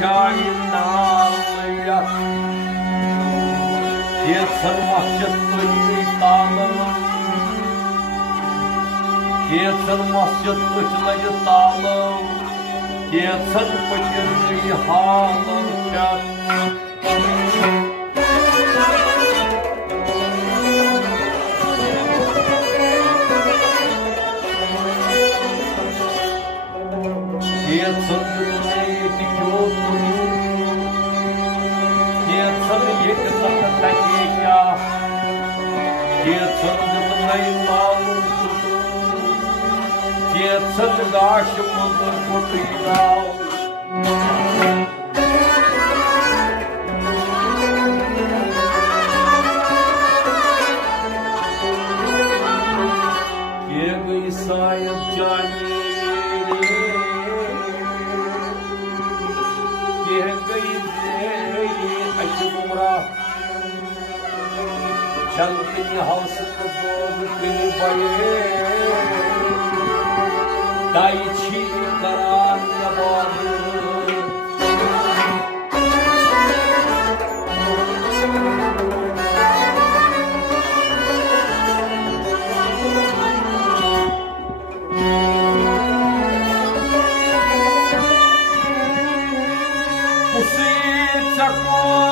çayından Geçsin masjid'daki dağım Geçsin masjid'daki dağım Geçsin fakirliği halım Geçsin yüzündeki yolunu Geçsin yekizakı dakika Geçsin yüzündeki malum Geçsin karşımızı kutuyla Yeği sahip cani Çalgını halsını doğru beni bayı Dayçı karan yabadı Pusip sakon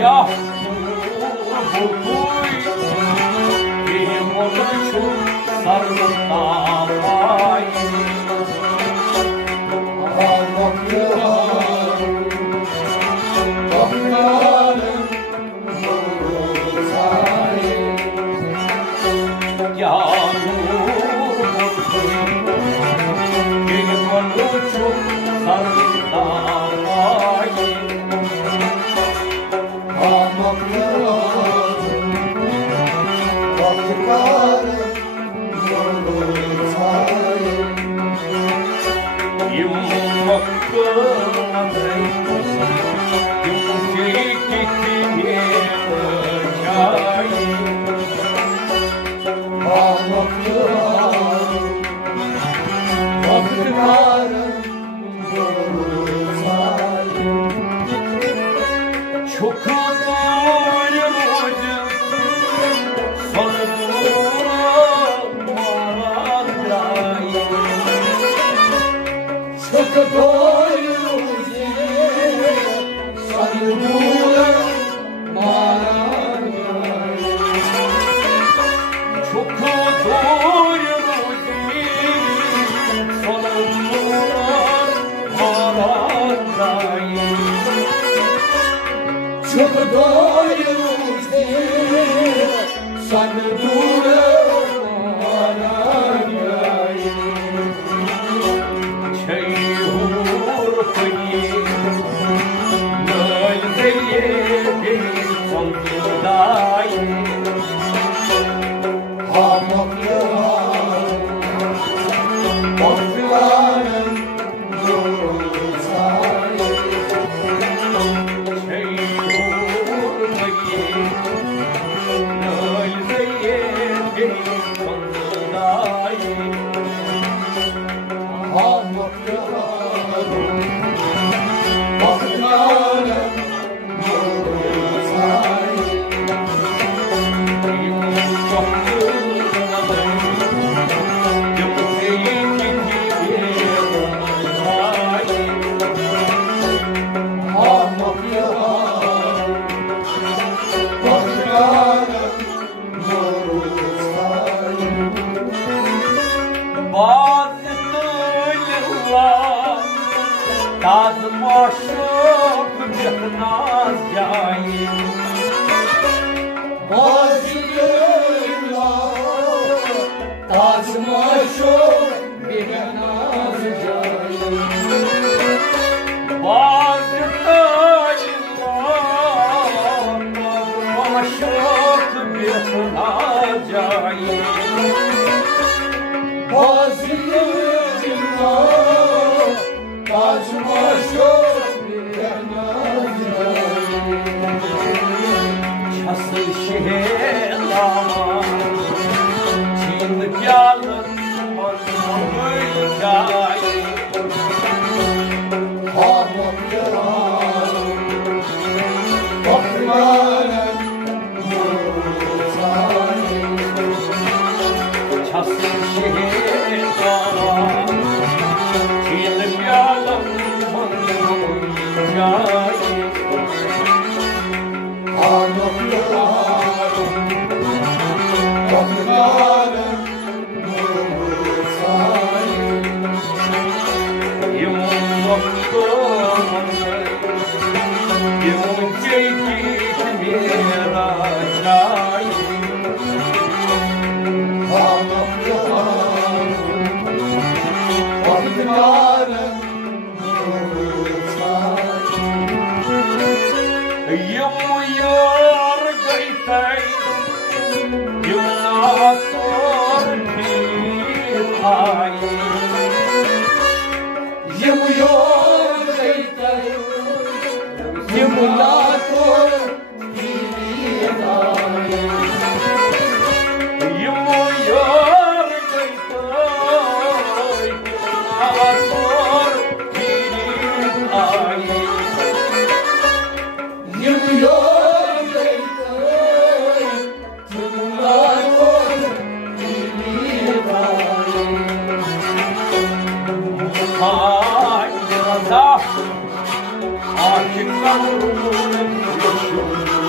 Ya bulbuy benim onu çok sarılmay. Aşıklar ruhunu yaşıyor.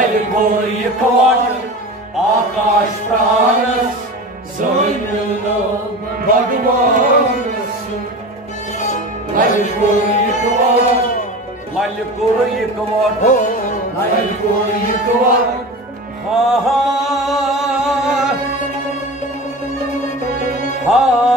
ललि गुर इकवट आकाश प्राणस ज़ानिनो भगवानस ललि गुर इकवट हा हा हा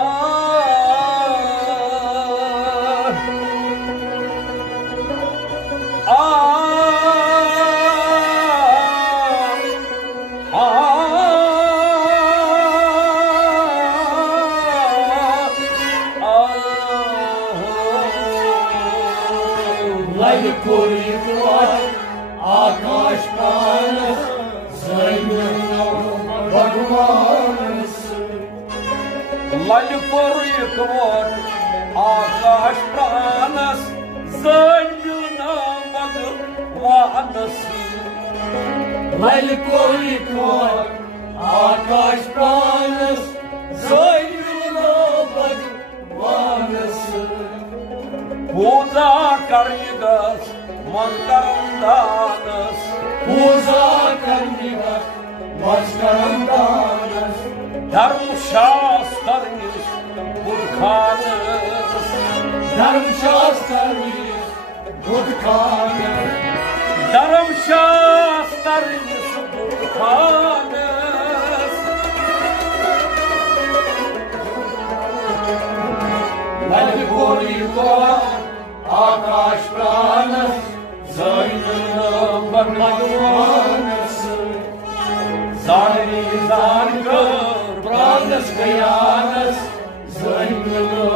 आकाश प्राणस ज़ानिनो भगवानस ललि गुर इकवट आकाश प्राणस ज़ानिनो भगवानस ललि गुर इकवट आकाश प्राणस ज़ानिनो भगवानस पूजा करनिगस मंकरंदानस पूजा करनिगस मंकरंदानस धर्मशास्त्रनिस बुद्धखानस धर्मशास्त्रनिस बुद्धखानस धर्मशास्त्रनिस बुद्धखानस ललि गुर इकवट आकाश प्राणस ज़ानिनो भगवानस ज़ानी ज़ानकर प्राणस गयानस ज़ानिनो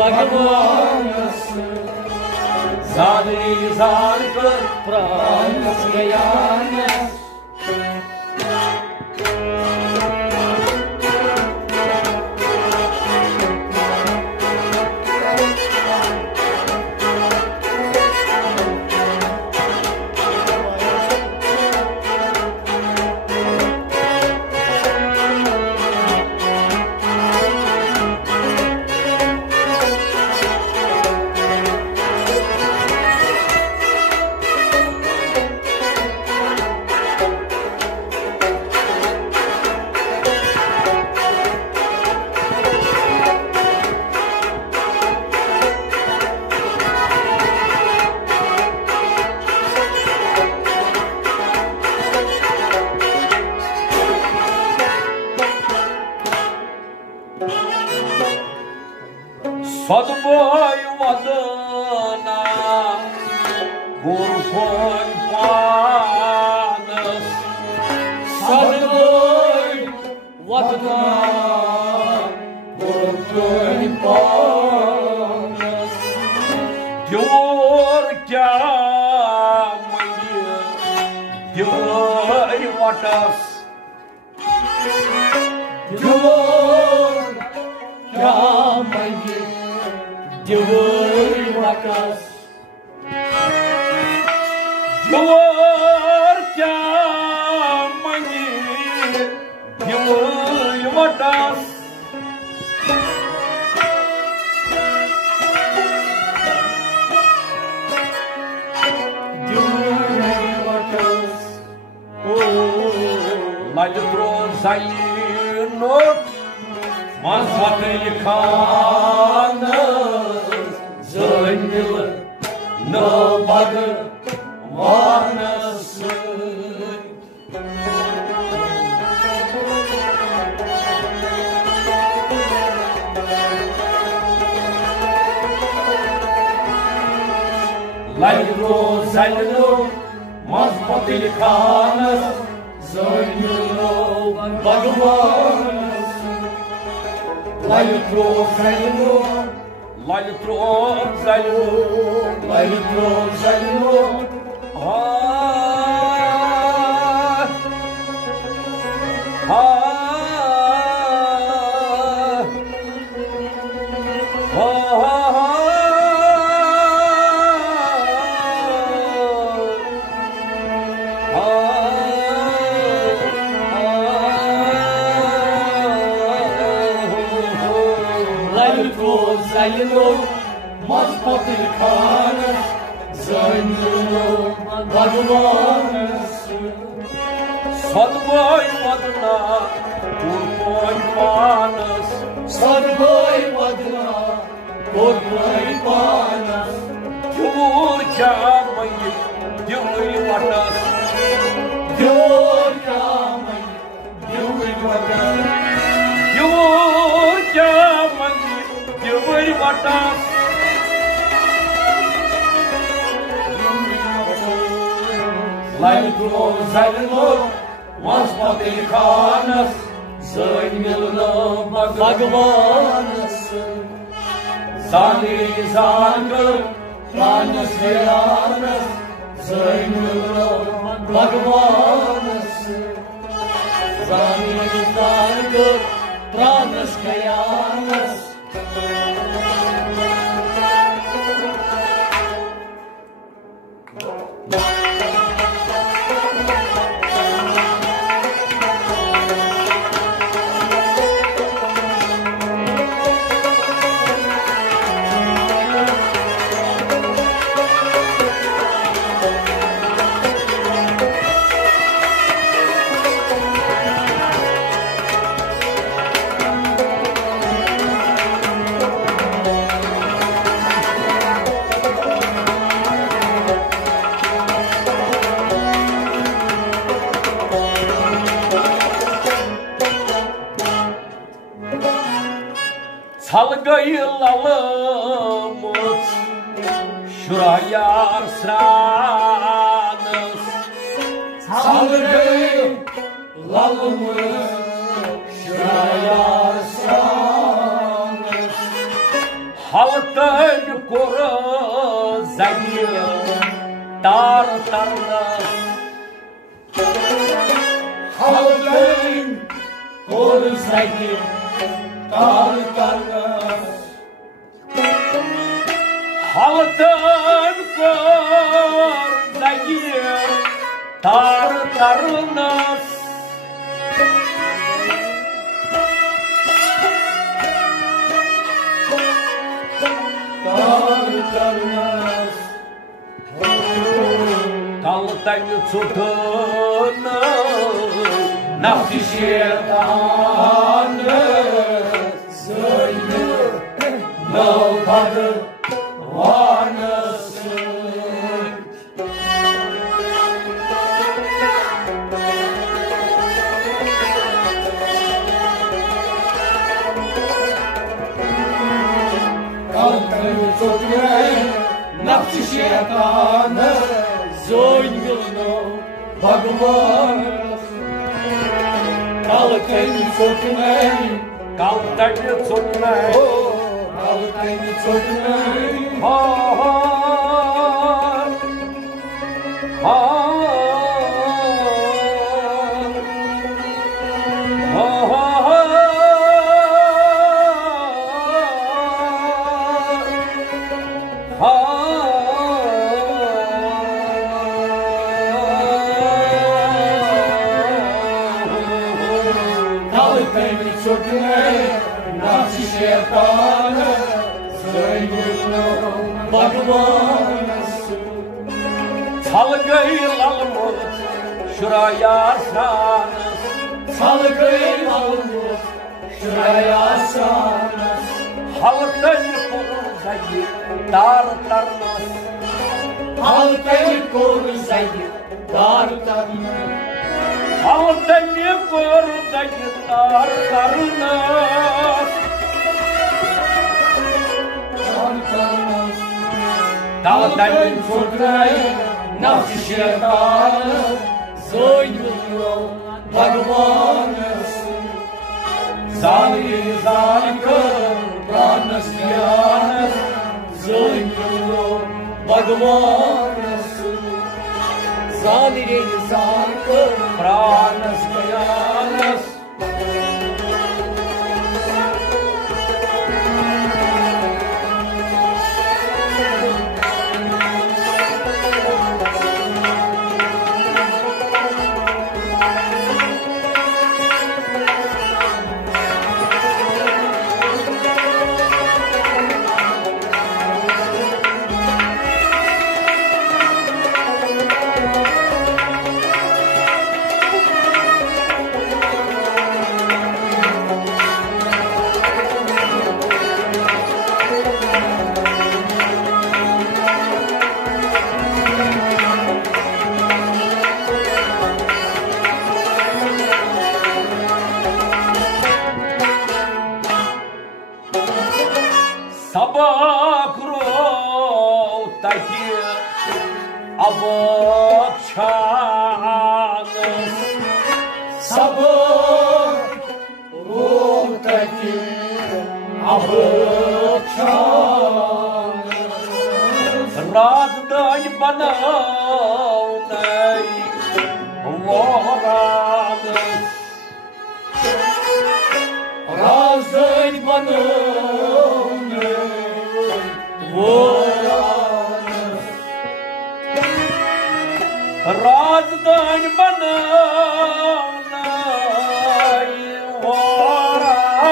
भगवानस ज़ानी ज़ानकर प्राणस गयानस Sodboy wadana Gurfon panas Sodboy wadana Gurfon panas Diyor kâmayı Diyor vatas Diyor kâmayı Diyor vatas Diyor kâmayı Diyor vatas Diyor vatas Lalitro zayinot Mazvatı kanız Zöngülü nılmadı vanasın Layro zayinot Mazvatı kanız Zöngülü Bhagwan Laytro Zaino Ha Ha Ha Zaino Mazpatil Khanas Zaino Bhagwanas Sadvai vadna kurpoi panas Sadvai vadna kurpoi panas Gyur jamai gyuri vatas Gyur jamai gyuri vatas Gyur jamai gyuri vatas Laimro zailno Mazpati khanas Zain milno Bhagavanas Zani zangar Pranas Gayanas Zain milno Bhagavanas Zani zangar Pranas Gayanas Salgayılalımız şuraya arslanız Salgayılalımız şuraya arslanız Halkın koru zengin tartarınız Halkın koru zengin tartarınız Halkın koru zengin tartarınız tartarınız Kaltan tutunu nafsi şeytanı Söyle nalpadı varnasın Kalkan tutun nafsi şeytanı Zoyngulunu Bhagavanas Kalkan tutun kaltan tutunu Kalkan tutun ha ha ha ha ha Kalkan tutun nafsi şeytanı Söylüyor Bhagavanas Salgayılalımız şuraya arslanız Salgayılalımız şuraya arslanız Halkın koru zengin tartarınız Halkın koru zengin tartarınız Halkın koru zengin tartarınız Tartarınız Kaltan tutun nafsi şeytanı Zoyngulunu Bhagavanas Zani zalikır Pranas Gayanas Zoyngulunu Bhagavanas Zanire Zankır pranas gayanas Sabah kurutaki abçanız Sabah kurutaki abçanız Razdan bana ney varanız Razdan bana Razdan bana varanız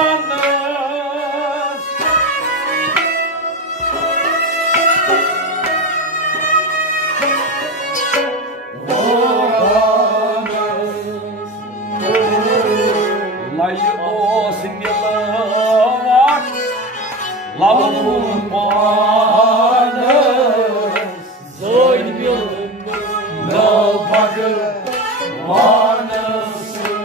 Layı olsun yıllar Lavun Manız Zoyn bilin Nal bakır Manısın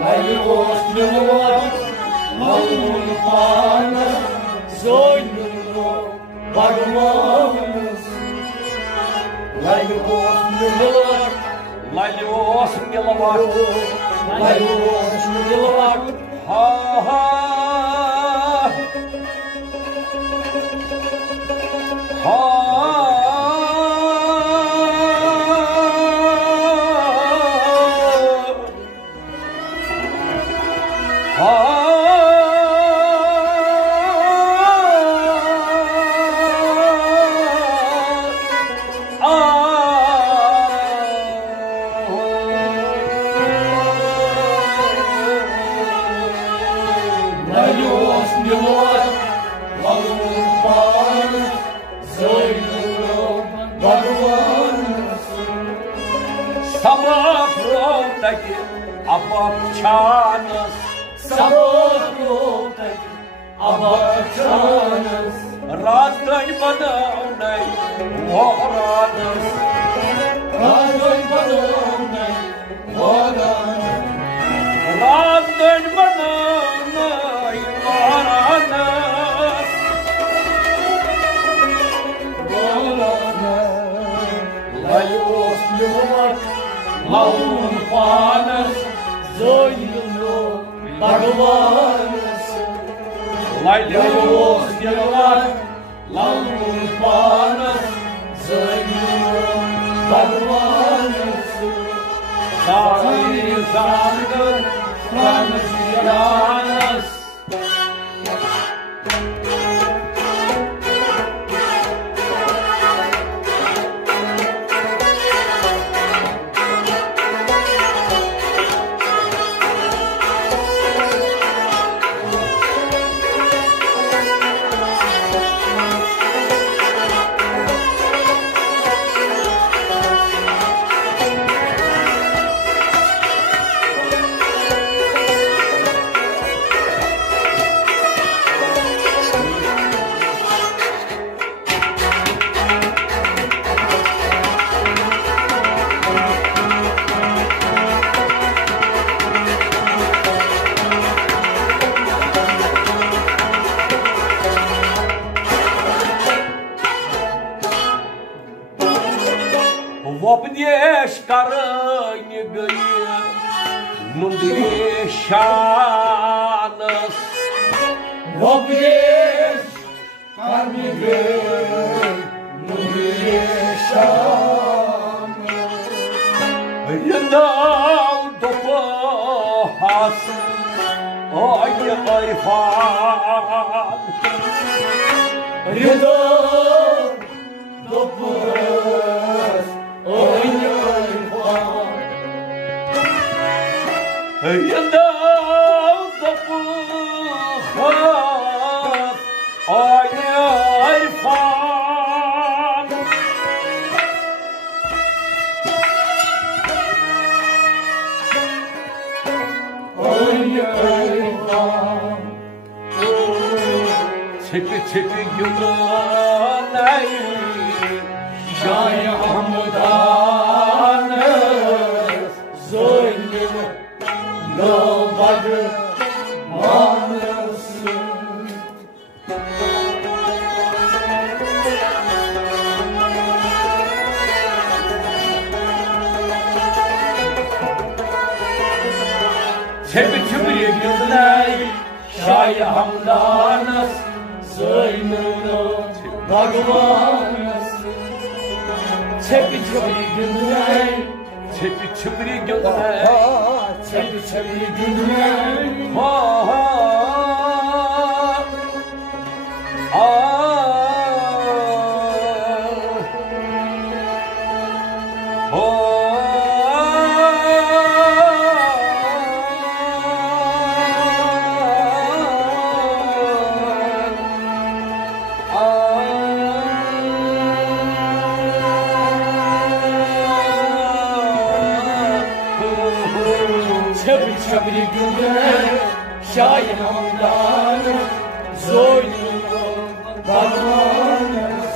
Layı olsun Lavun Manız Zoyn bilin Bakmanız Layı olsun yıllar Layı olsun yıllar Ha ha Ha Sabah provdaki abakçanız Sabah yoltaki abakçanız Razdan bana ney varanız Razdan bana ney varanız Razdan bana ney varanız Layı olsun yıllar Lavun Manız Zoylu Bakmanısın Laylı olsun yıllar Lavun Manız Zoylu Bakmanısın Sağır sağır Franız yanız Вопнешь карани гае, нундрешанас. Вопнешь карани гае, нундрешанас. Янал допас, ой айфан. Янал допас, ой айфан. Янал допас, ой айфан. Tipi tipi yılan ay, şay Çepi çüpri gündey Şahi Hamdanız Söynünü Bhagavanas Çepi çepi gündey Çepi çüpri gündey Çepi çepi gündey Çabri çabri gündey Şahi Hamdanız Zoynunu Bhagavanas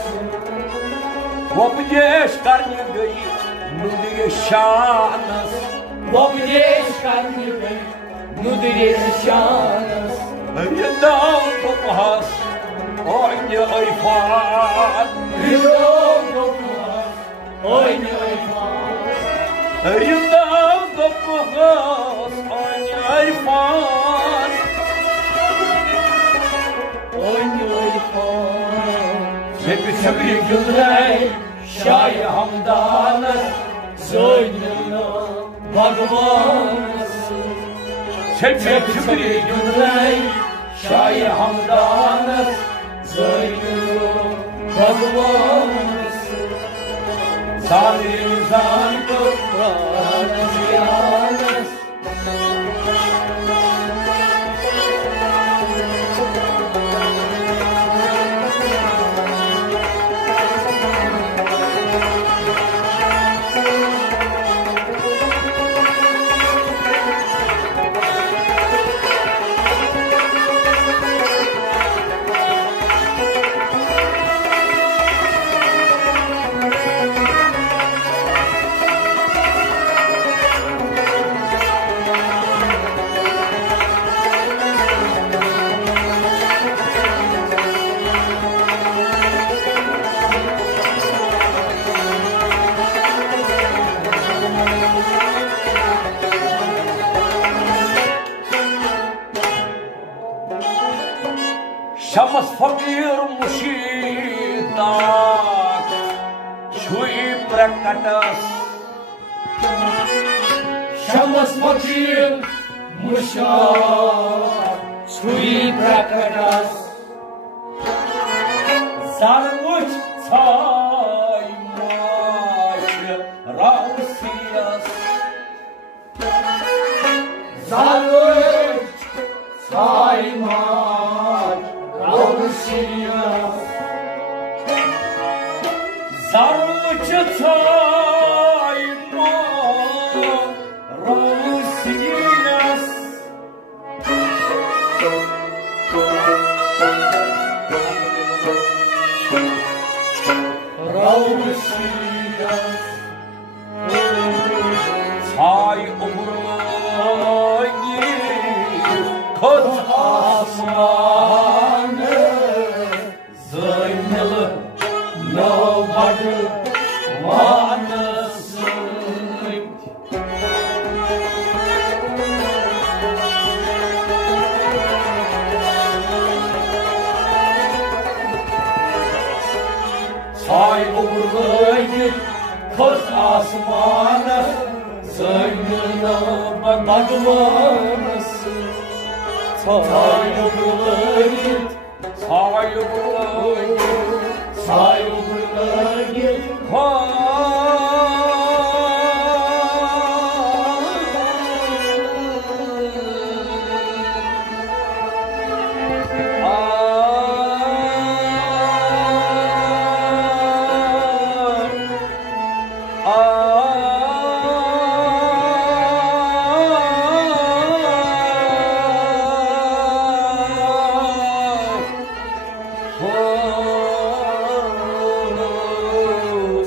Вопдеш карнигай Нудыге шанас Вопдеш карнигай Нудыге шанас Рядом попас Ойне айфан Рядом попас Ойне айфан Рядом попас Ойне айфан Oyne ayfan Çepi çepi gündey Şahi Hamdanız Zoynunu Bhagavanas Çepi çepi gündey Şahi Hamdanız Zoynunu Bhagavanas Salim zanko Pranasyanas Şamas fakir muşidak Şui prakatas Şamas fakir Muşak Şui prakatas Sarvuç saymaş Rausiyas Zarlıç Sayman Rausiyas Sarvuç saymaş Rausiyas Rausiyas Say umurlayı Kız asmanı Zeynalı Nalbadı Manasın Say umurlayı Kız asmanı Zeynalı Bagvanas Say umurlayı Say umurlayı Say umurlayı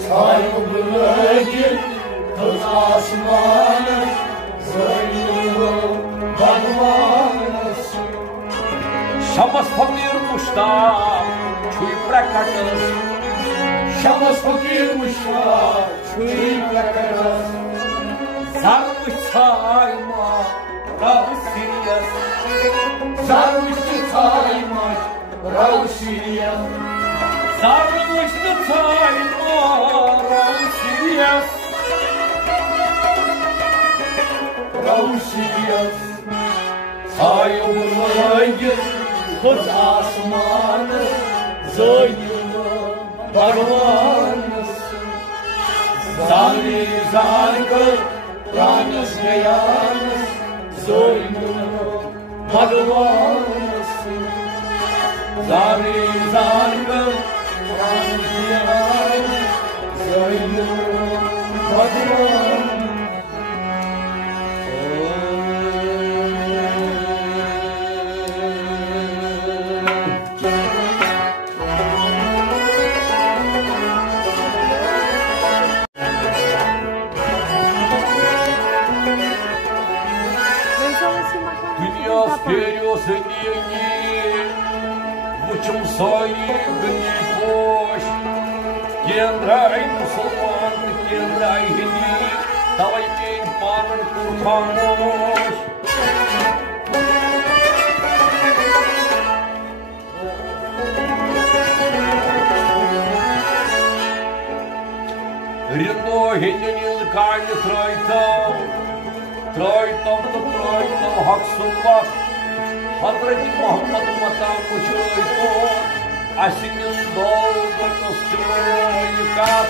Saygılı kız asmanı Zeynu Bhagavanas Şamas fakir muştak Çuy prakatas Şamas fakir muştak Çuy prakatas Sarvuç sayma Raus Sarmıştı saymak Rausya Sarmıştı saymak Rausya Rausya Sayılmayı kız asmanı Zoyunu Barvanısı Zani zargı Ranız beyanız Zoyunu Barvanısı Zani zargı Ranız beyanız Zoyunu Barvanısı Учим свои гни пош, кендрай мусулман, кендрай гни, давай мень панын курханош. Рено гененил кайны трайтам да трайтам хаксуллах. Hazreti Muhammed makamı çöğütü, aşkın doldu kısçıyı kat.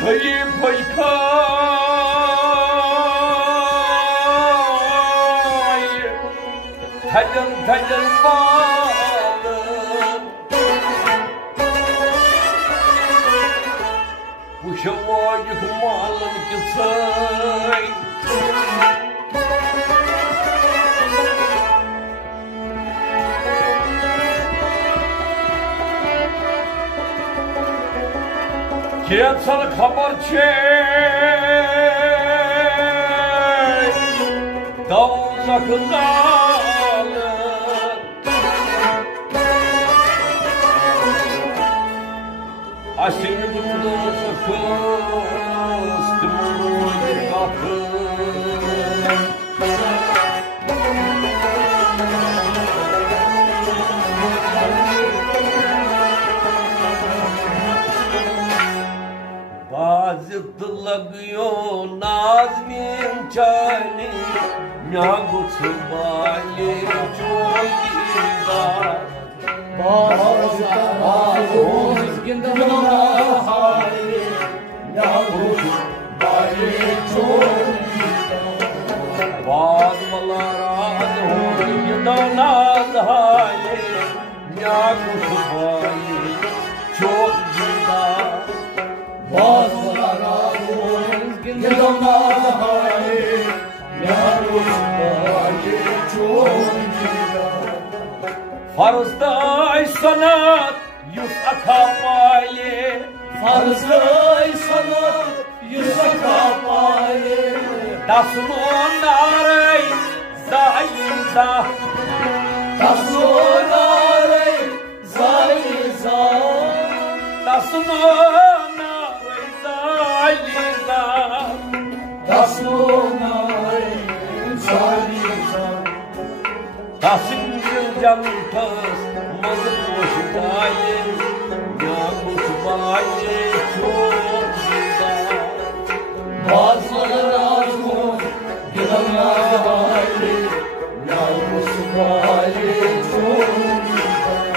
Tayip haykay, tacın bağlı. Şavayık malın kısay Kiyat sana kabar çek Davul zakındalı Aşkın mutlu sakız Tümür kapı Bazı tılagıyor nazmin çali Myagut sıvali çok idar Bazı günahari Yağmur bari çok Bazımalar yıdanaz hali Yağmur bari çok güzel Bazımalar yıdanaz hali Yağmur bari çok güzel Farzday sanat yüz akapali Farzday sanat yüz akapali Tasmunarey zayza Tasmunarey zayza Tasmunarey zayza Tasmunarey zayza Tasingil cantas mazık boşudayın Yağmur bayi çok güzel Bazıları azmur Gıdanlar hali Yağmur bayi çok güzel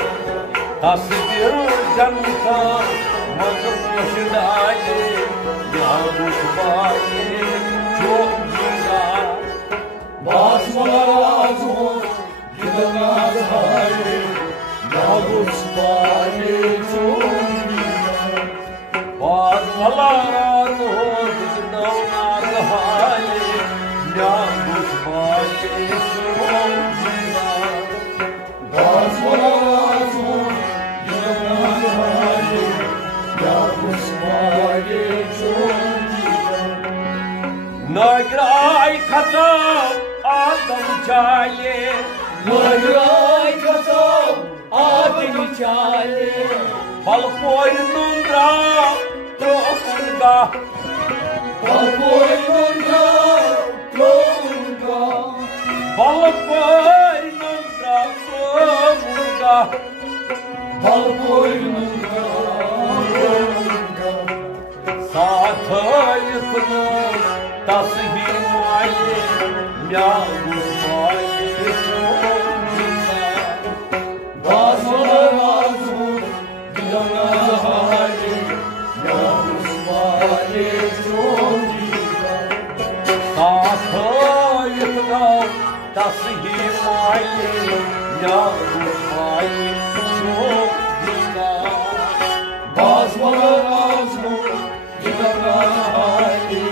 Tasingil cantas mazık boşudayın Yağmur bayi çok güzel Bazıları azmur Gıdanlar hali Yağmur bayi çok güzel Bazılar gıdanlar hali Yağmur bayi çok güzel Bazıları azmur Gıdanlar hali Yağmur bayi çok güzel Nagray katam adam çayı Nagray katam आदि चाले Balpoi nundra Trofunga Balpoi nundra Trofunga Balpoi nundra Trofunga Balpoi nundra Trofunga Sathai pnu Tashi maye Myagu maye Trofunga Basmala razun Gidana hali Myagus maye Trofunga Sathai pnu Tashi maye Myagu maye Trofunga Basmala razun Gidana hali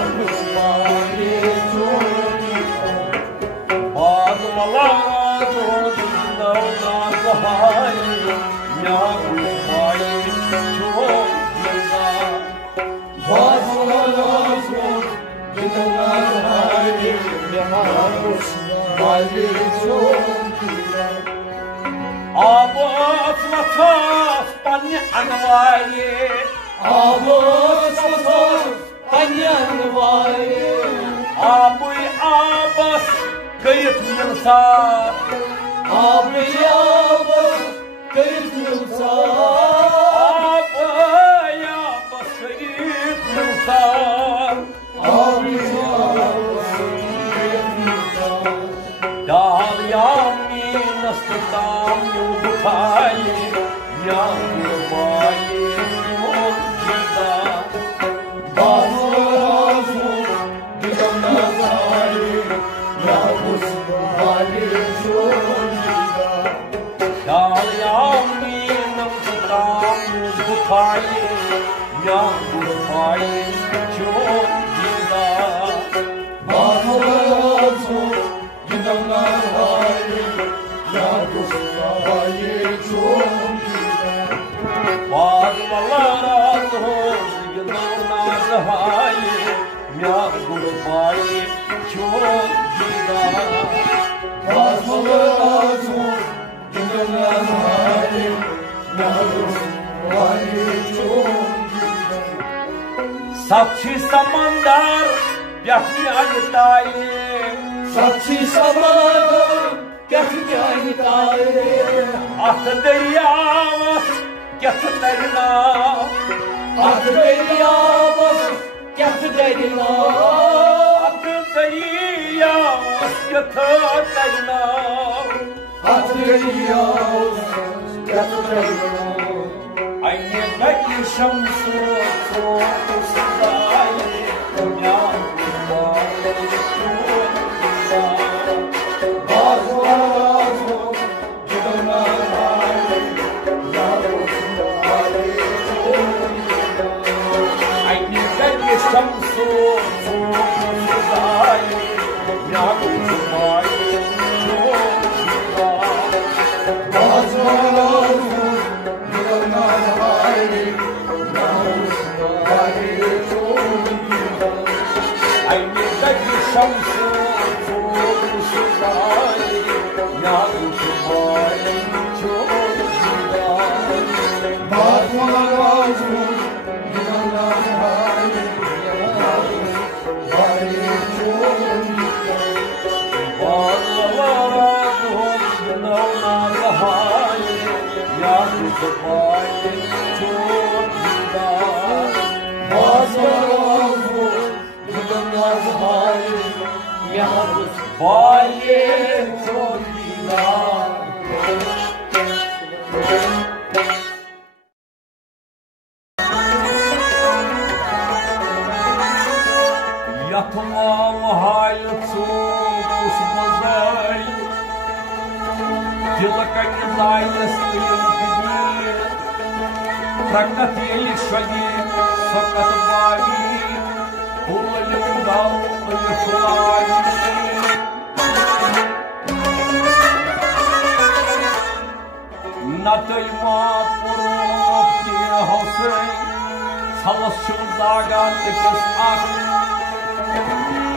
Myagus maye Trofunga Abbas Matas Panya Anwaye Abbas Abui Abbas Kayıt Yılsa Abbas Kayıt Yılsa Abui Abbas Kayıt Yılsa Dal yami nastam yubhali Yamurbayi yudhida Dal yami nastam yubhali Yamurbayi yudhida Sakshi samandar Pyahti aytaye Sakshi samandar Pyahti aytaye At deryavas Kyat terna At deryavas Kyat terna At deryavas Kyat terna At deryavas Kyat terna Aynı belki şamsı Soğusudaye Yağmurbaye yudhida Aynı belki şamsı Soğusudaye Yağmurbaye yudhida Aynı belki şamsı Soğusudaye Yağmurbaye yudhida Yatmam hayatım uzmazay Dilakani zayestıyım gibi Prakateli şagi sakat bari Kullayım dal uyuşulayi Natayma purupti hasay Salasın zagan tekes ak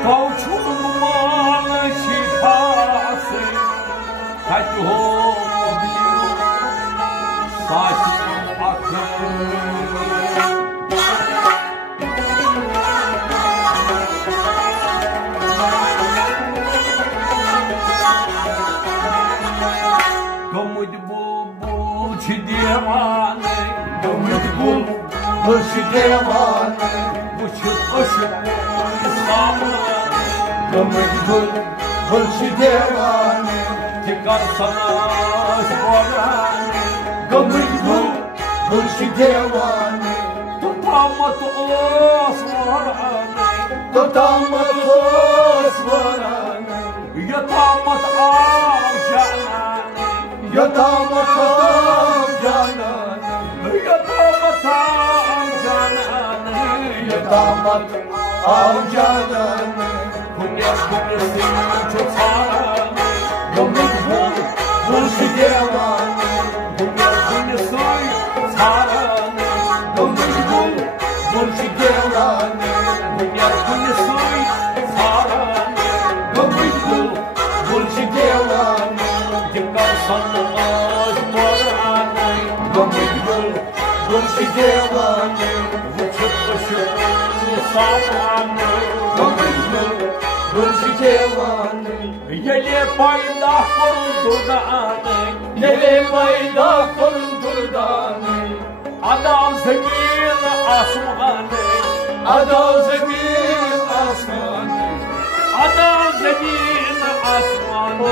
Kauçulma şifası Kaçho Hırşı devan Vücut ışık İslam'ı Gömük gül Hırşı devan Tekrar sana soran Gömük gül Hırşı devan Tutamadı osman Tutamadı osman Yatamadı avcanan Yatamadı canan Yatamadı avcanan Yatamadı canan Kunyas kunyası çok saran Gömük gül Hırşı devan Kunyas kunyası saran Gömük gül Hırşı devan Kunyas kunyası saran Gömük gül Hırşı devan Tekrar sana soran Gömük gül Hırşı devan Vücut ışık İslam'ı Gömük gül Hırşı devan Yele payda kurulduğunu Nere bayda kuruldan Adam zemin asmanı Ada zemin asman Adam zemin asmanı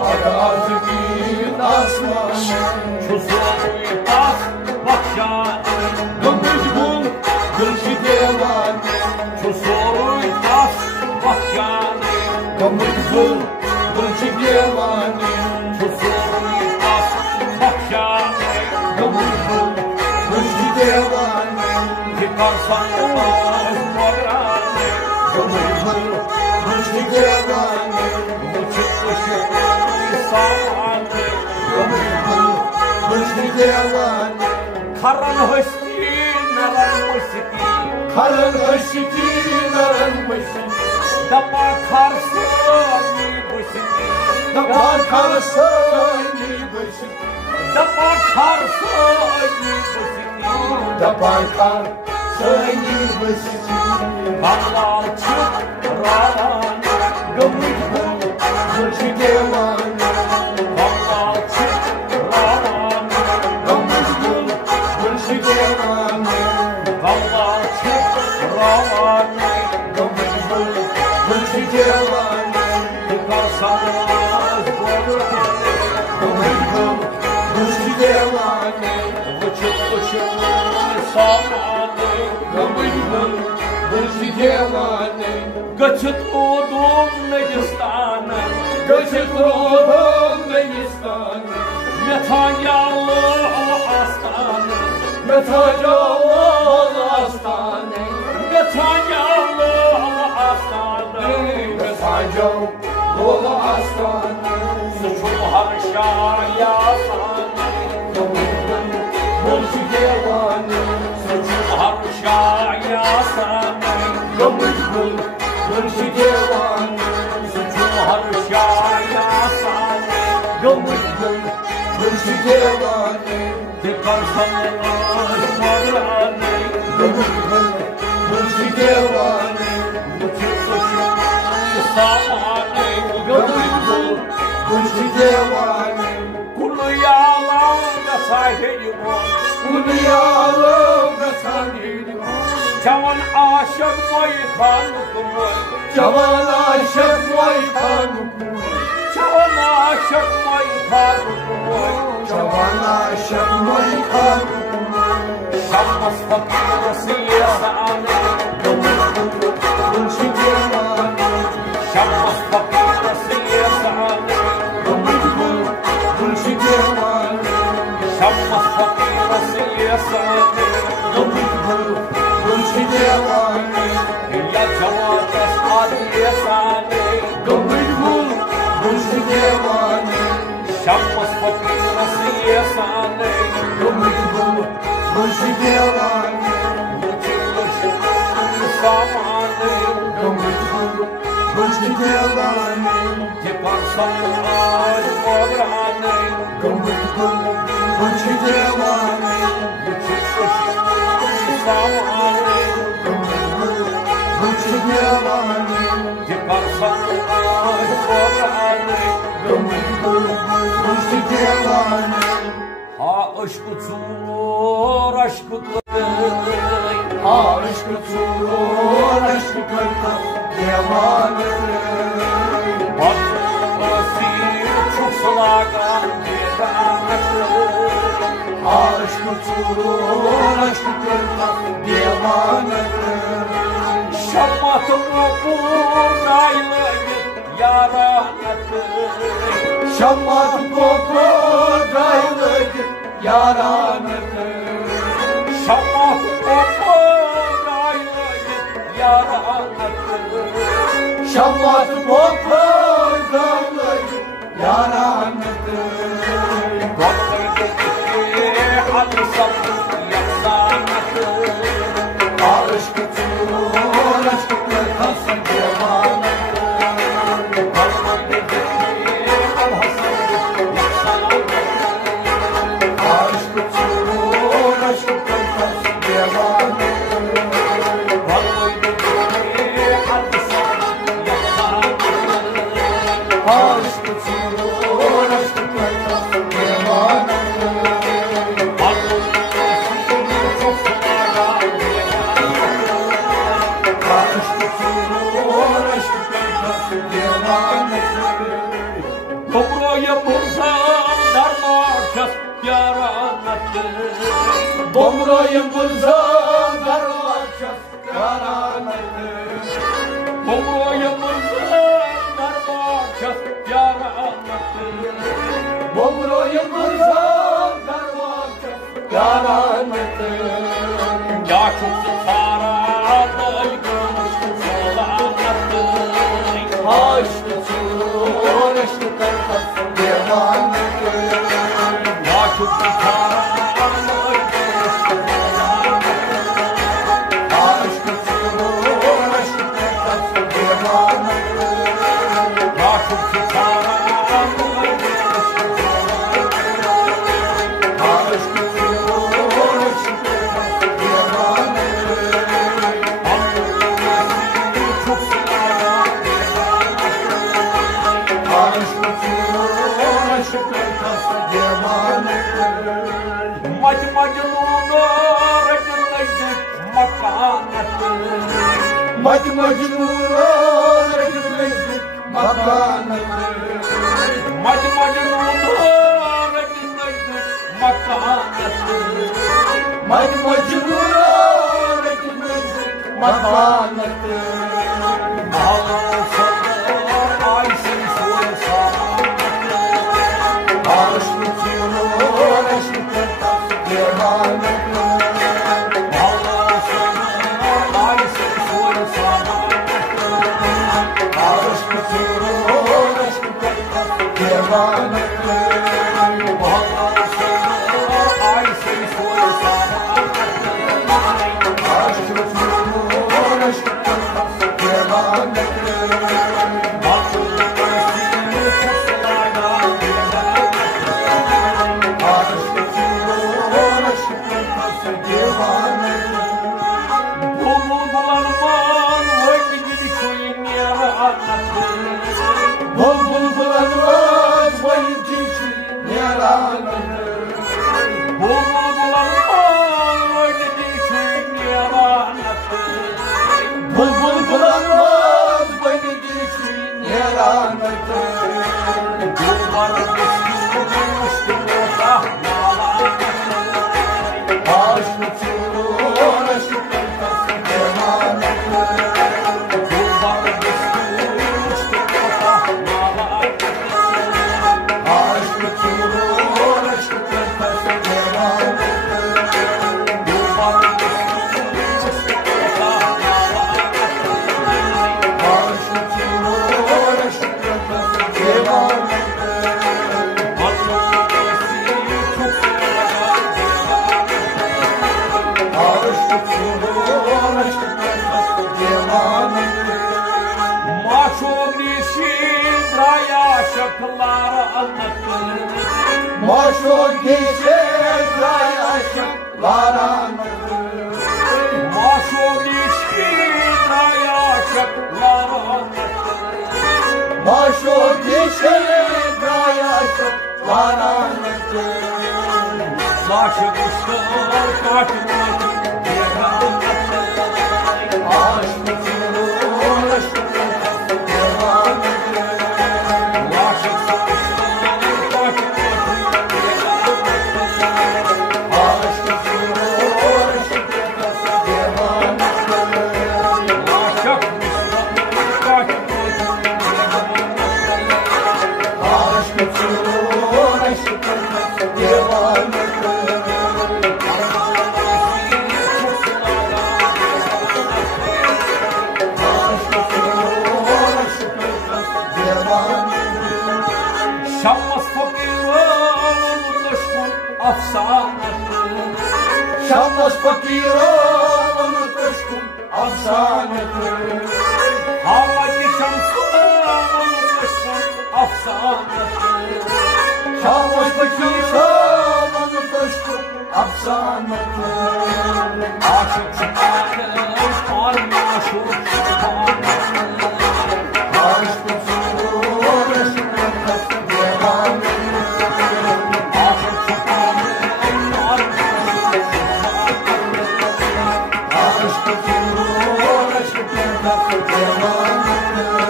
Ada zemin asman Şu soruyu tas bakşanı Gömük gül Hırşı devan Şu soruyu tas bakşanı Gömük gül Hırşı devan Şu soruyu tas bakşanı Gömük gül Hırşı devan Tekrar sana soranı Gömük gül Hırşı devan Vücut ışık İslam'ı Gömük gül Hırşı devan Karan hısti naran mısti Karın ışıkı narılmışsın Dama karşı ni bısti Dapar karşın başın Dama karşı ni bısti Dapar karşın başın Kanlar çık ravan Gömük gül Hırşı devan Kanlar çık ravan Gömük gül Hırşı devan Kanlar çık ravan Gömük gül Hırşı devan Tekrar sana soranı Gömük gül Hırşı devan Vücut ışık İslam'ı Gömük gül Hırşı devan Geçit udum Megistan'ı Göçük ruhum Megistan Netanyalı aslanı Metacalı astane Netanyalı aslanı Metacalı astane Suçu harşaya sanı Hırşı devanı Suçu harşaya sanı Gömük gül Hırşı devanı Suçu harşaya sanı Gömük gül Hırşı devanı Tekrar sana soranı Gömük gül Hırşı devanı Vücut ışık İslam'ı Gömük gül Hırşı devanı Kulu yağlarda sahili var Ulyalım kasanıyım Cavan aşık boy kanıkımı Cavan aşık vay kanım Cavan aşık boy kanıkımı Cavan aşık vay kanım Şammas fakirası yasanı Hırşı devanı Şammas fakirası yasanı Hırşı devanı Şammas fakirası yasanı Hırşı devanı Ya cavatas adı yasanı Hırşı devanı Şammas fakirası yasanı Hırşı devanı Vücut ışık İslam'ı Hırşı devanı Tekrar sana soranı Hırşı devanı Vücut ışık İslam'ı Hırşı devanı Tekrar sana soranı Hırşı devanı Ha aşkı tur aşkı Aşkı tuğur, aşkı kırkız divanıdır. Bakması çok sılagan divanıdır. Aşkı tuğur, aşkı kırkız divanıdır. Şammatım okur naylı yaranıdır. Şammat kokur daylıdır yaranıdır. Şammat okur naylı yaranıdır. Şammat kokur daylıdır yaranıdır. Aşkı tuğur, aşkı kırkız divanıdır. Aşkı tuğur, aşkı kırkız divanıdır. Aşkı tuğur, aşkı kırkız divanıdır. Aşkı tuğur, aşkı kırkız divanıdır. Доброе булсам дармашас яранатыр. Bomroyun bulsam darmaças yaranıdır. Доброе булсам дармашас яранатыр. Bomroyun bulsam darmaças yaranıdır. Yaşıksın saralı gümüş solanatır. Aşkı tuğur, aşkı kırkız divanıdır. Yaşıksın saralı gümüş solanatır. Aşkı tuğur, aşkı kırkız divanıdır. Yaşıksın saralı gümüş solanatır. Aşkı tuğur, aşkı kırkız divanıdır. Çok sıradan Aşkı tuğur, aşkı kırkız divanıdır. Macı macununu racunaydık makanatır. Macı macununa gitmezdik makanıdır. Macı macununu racunaydık makanatır. Macı macununa gitmezdik makanıdır. Ağlarsalar aysin soysanatır. Aşkı tuğur, aşkı kırkız divanıdır. Ağlarsalar aysin soysanatır. Aşkı tuğur, aşkı kırkız divanıdır. Ağlarsalar aysin soysanatır. Aşkı tuğur, aşkı kırkız divanıdır. Aşkı tuğur, aşkı kırkız divanıdır. Bol bulgulanmaz boyun için yaranıdır. Bol bulgulanmaz boyun için yaranıdır. Aşkı tuğur, aşkı kırkız divanıdır. Aşkı tuğur, aşkı kırkız divanıdır. Aşkı tuğur, aşkı kırkız divanıdır. Aşkı tuğur, aşkı kırkız divanıdır. Maşo dişin draya şaklar anlatır. Maşo geçer yaşaklar anıdır. Maşo dişin draya şaklar anlatır. Maşo geçer yaşaklar anıdır. Başı kuşlar kaçırmak piron kuşkum afsanedir. Havacı şamsın kuşkum afsanedir. Havacı şamsın kuşkum afsanedir. Aşık çıkanı sarmaşık çıkanı. Aşk uçurur aşkın devanedir. Aşık çıkanı sarmaşık Aşk uçurur aşkın devanedir.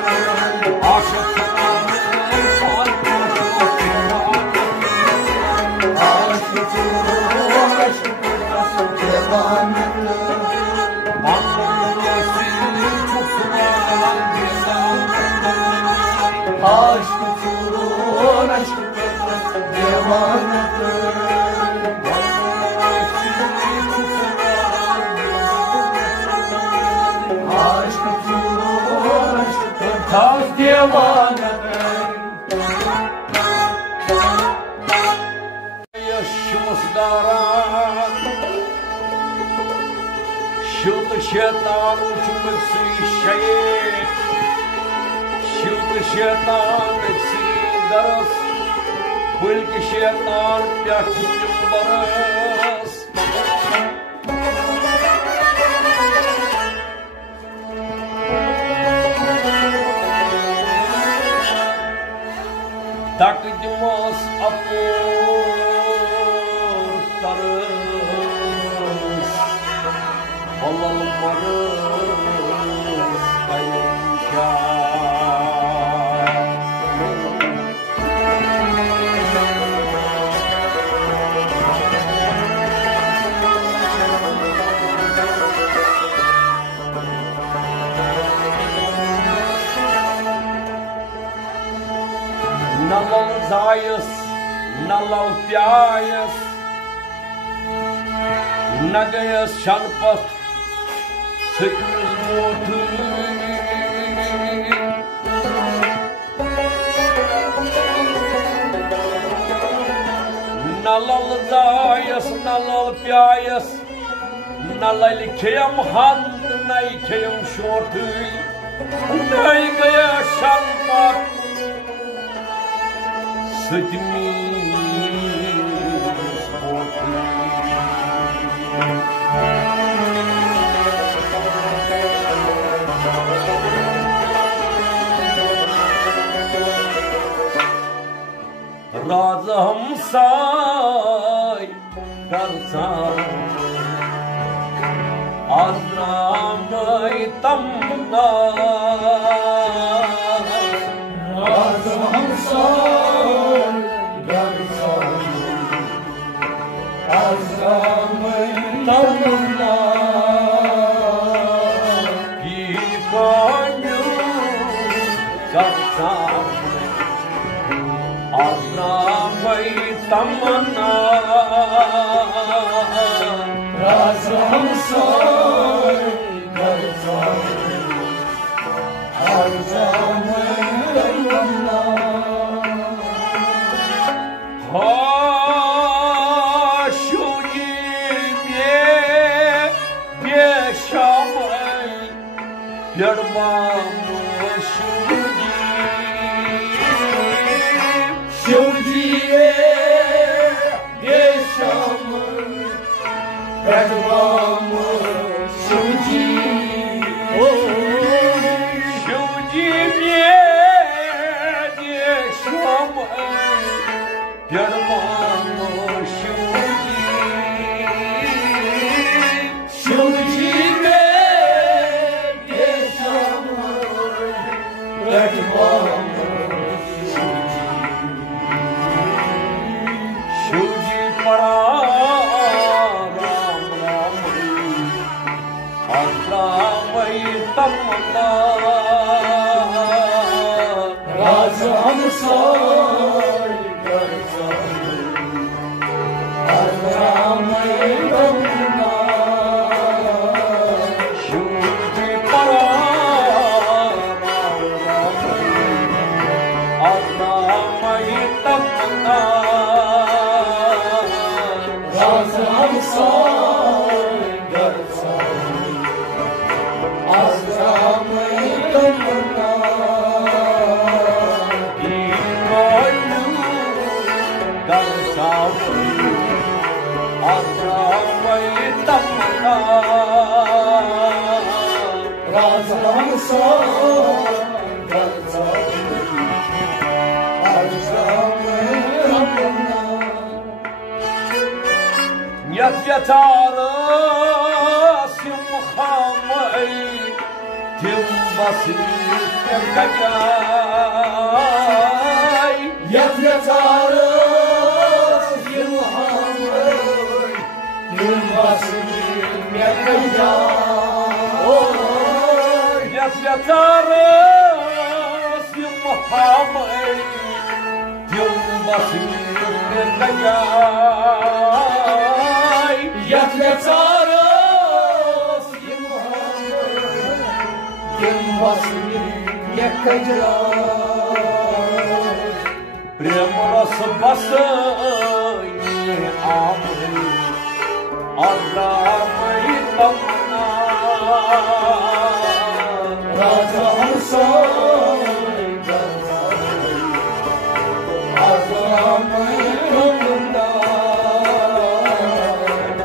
aşık çıkanı sarmaşık Aşk uçurur aşkın devanedir. Aşk uçurur aşkın devanedir. Aşk uçurur aşkın devanedir. Şut şeytan uçmak şey, şut şeytan eksiğinderes, bülki şeytan piyakçımlarız. Takdimaz apurtarız, Allah'ımlarız kayınkâr. Nalal zayıs, nalal piyayıs, nagayıs şanpat, sıkmız mutu. Nalal zayıs, nalal piyayıs, nalal kıyam han, nay kıyam şortu, nagayıs şanpat, sıkmız mutu. Razı हमसाय करसा azramay tamna Razı hamsal garsan azamın namına bir kanyu karsa azramay tamna Razı hamsal garsan azamın namına ha şu gibi yaşamay yarmam şu Şevciye yaşamın Kadvamı şevciye şu gibi yaşamay yarmam şu Şevciye yaşamın Kadvamı Şuji para ram ram azramay tamna Razı hamsal garsan azamın namına Şuji para ram ram يتارس مخامعي تنبسي كجاي يتارس مخامعي تنبسي كجاي يتارس مخامعي تنبسي كجاي يتارس ينبسي يكجاي Прямрос басай амры Адамай тамна Разамсай Адамай тамна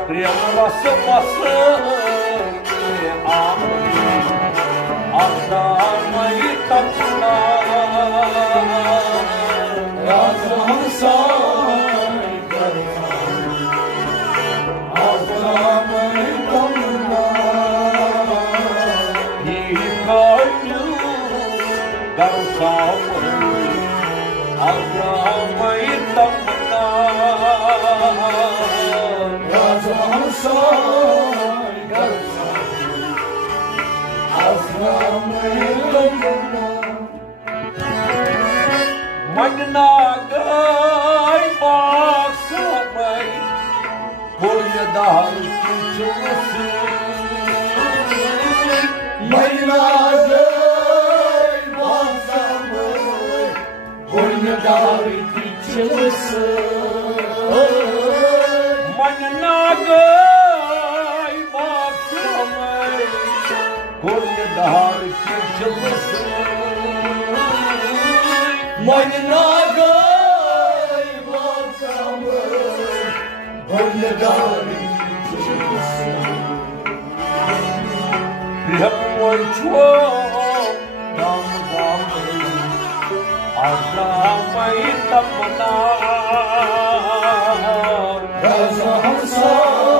Прямрос басай амры Адамай тамна Magnagai baksamai Kolyadar küçülsün Magnagai baksamai Kolyadar küçülsün Magnagai baksamai Kolyadar küçülsün Magnagai baksamai Kolyadar küçülsün Premoi chuom nam vamai Adamai tamna Razamsai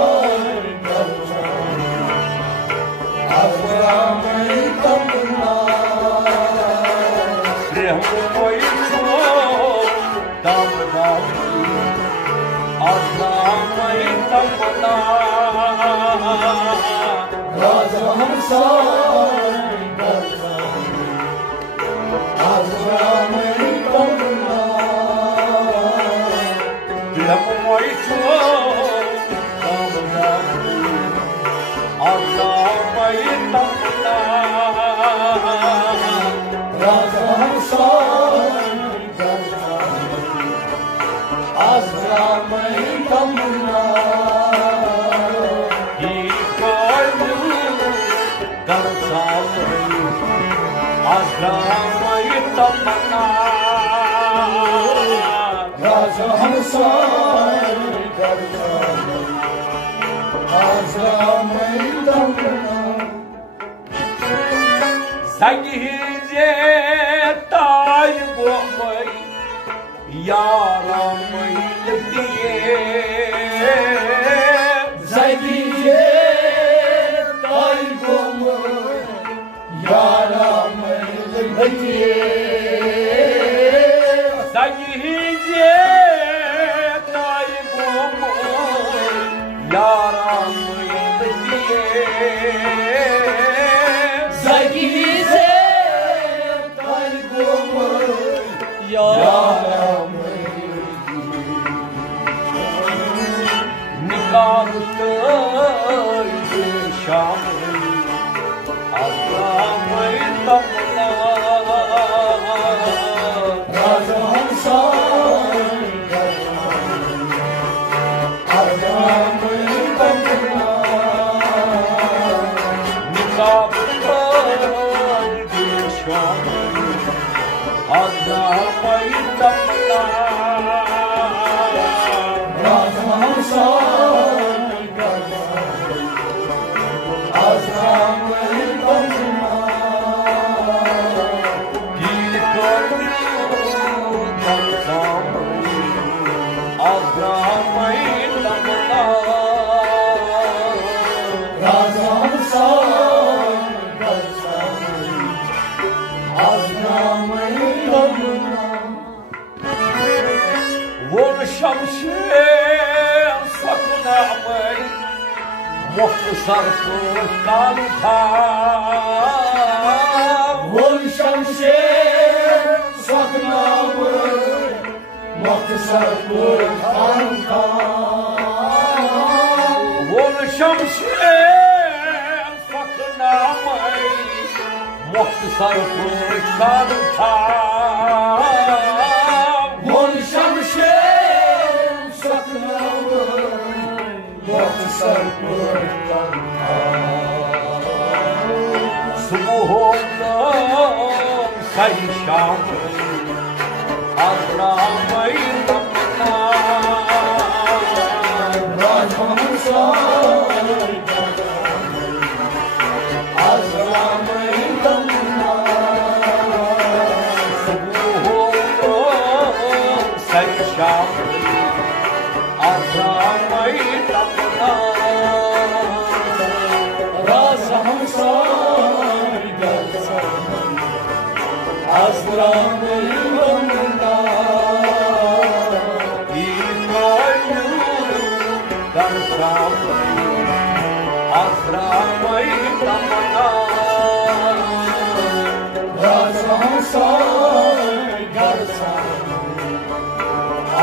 Azramai tamna Premoi chuom nam vamai Adamai tamna Razamsai Azramai tamna Premoi chuom nam vamai Adamai tamna Razamsai Azramai tamna Azramai tamna Razamsai Azramai tamna Zagize tay gomai Yaramai diye Zagiye tay gomai Yaramai diye Zagize tay gomai Yaramai diye Zagiye tay gomai Yaramai Nikartay şamı Azramai tamna Razamsai Azramai tamna Nikartay şamı Azramai tamna Razamsai Azramai tamna azramın damına. Vur şamşir sakınamay, muhtasar kuştan tam. Vur şamşir sakınamay, muhtasar kuştan tam. Vur şamşir sakınamay, muhtasar kuştan tam. Vur şamşir sakınamay, muhtasar kuştan tam. Subuhumdan say şamın, azramayın damına. Racamın say azramın damına. Subuhumdan say şamın, azramayın damına. Racamın say azramın damına. Azramayın damına. Racamın say